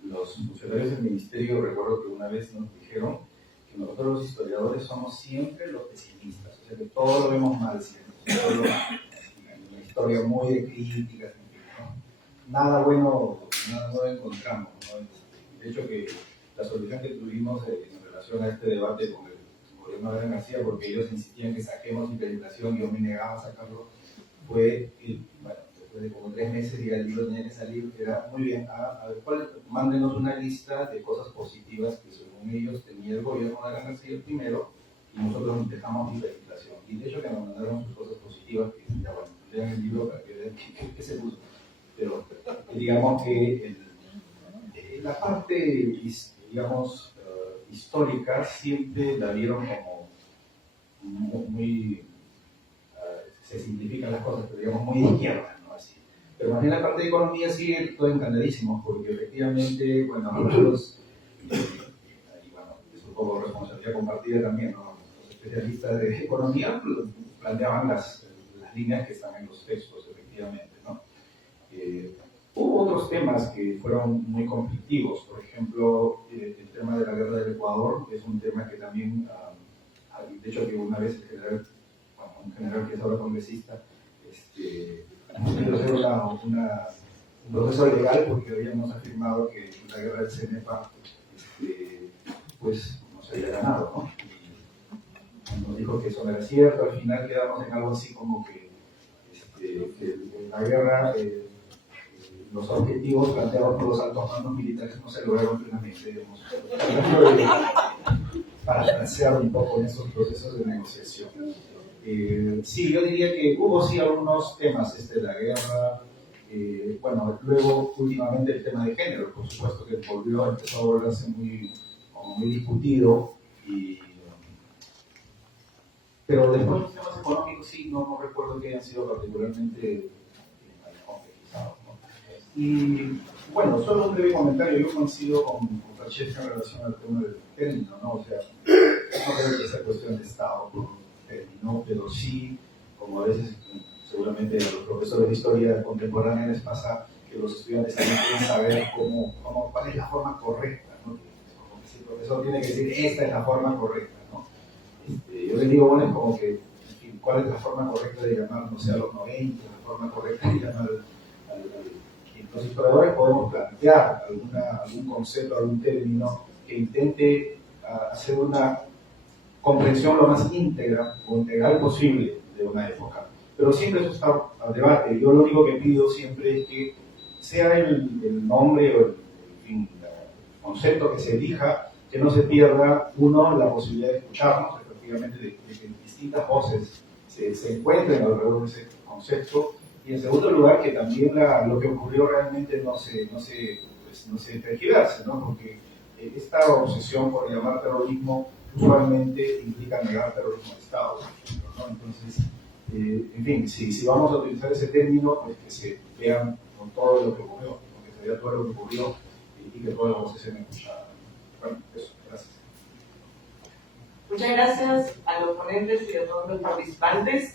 los funcionarios del ministerio, recuerdo que una vez nos dijeron que nosotros los historiadores somos siempre los pesimistas, o sea que todo lo vemos mal siempre. Una historia muy de críticas, ¿no? Nada bueno encontramos, ¿no? De hecho, que la solución que tuvimos en relación a este debate con el gobierno de García, porque ellos insistían que saquemos hiperinflación y yo me negaba a sacarlo, fue que, bueno, después de como 3 meses y el libro tenía que salir, era muy bien, mándenos una lista de cosas positivas que según ellos tenía el gobierno de García primero, y nosotros dejamos hiperinflación. Y de hecho que nos mandaron sus cosas positivas, que ya bueno, lean el libro para que vean qué se puso. Pero digamos que la parte, digamos, histórica siempre la vieron como muy se simplifican las cosas, pero digamos muy de izquierda, ¿no? Así. Pero más bien la parte de economía sigue todo encantadísimo, porque efectivamente, bueno, nosotros, y bueno, es un poco responsabilidad compartida también, ¿no? Especialistas de economía planteaban las líneas que están en los textos, efectivamente, ¿no? Hubo otros temas que fueron muy conflictivos, por ejemplo, el tema de la guerra del Ecuador es un tema que también, de hecho, que una vez un general que es ahora congresista, quiso hacer un proceso legal porque habíamos afirmado que la guerra del CENEPA pues no se había ganado, ¿no? Nos dijo que eso no era cierto, al final quedamos en algo así como que la guerra, los objetivos planteados por los altos mandos militares no se lograron plenamente, digamos, para balancear un poco en esos procesos de negociación. Sí, yo diría que hubo sí algunos temas, la guerra, bueno, luego últimamente el tema de género, por supuesto que empezó a volverse muy discutido, pero después los temas económicos sí, no recuerdo que hayan sido particularmente complejizados, ¿no? Y bueno, solo un breve comentario, yo coincido con Francesca en relación al tema del término, ¿no? O sea, no creo que sea cuestión de Estado, ¿no? Pero sí, como a veces seguramente a los profesores de historia contemporánea les pasa que los estudiantes también quieren saber cuál es la forma correcta, ¿no? Como que si el profesor tiene que decir esta es la forma correcta, ¿no? Yo les digo, bueno, es como que cuál es la forma correcta de llamar, no sé, a los 90, la forma correcta de llamar los historiadores podemos plantear algún concepto, algún término que intente hacer una comprensión lo más íntegra o integral posible de una época. Pero siempre eso está al debate. Yo lo único que pido siempre es que sea el nombre o el concepto que se elija, que no se pierda, la posibilidad de escucharnos, efectivamente, de que distintas voces se encuentren alrededor de ese concepto Y en segundo lugar, que también lo que ocurrió realmente no se tergiverse, ¿no? Porque esta obsesión por llamar terrorismo usualmente implica negar terrorismo de Estado, ¿no? Entonces, en fin, si vamos a utilizar ese término, pues que se vean con todo lo que ocurrió, que se vea todo lo que ocurrió y que todas las voces sean escuchadas. Bueno, eso, gracias. Muchas gracias a los ponentes y a todos los participantes.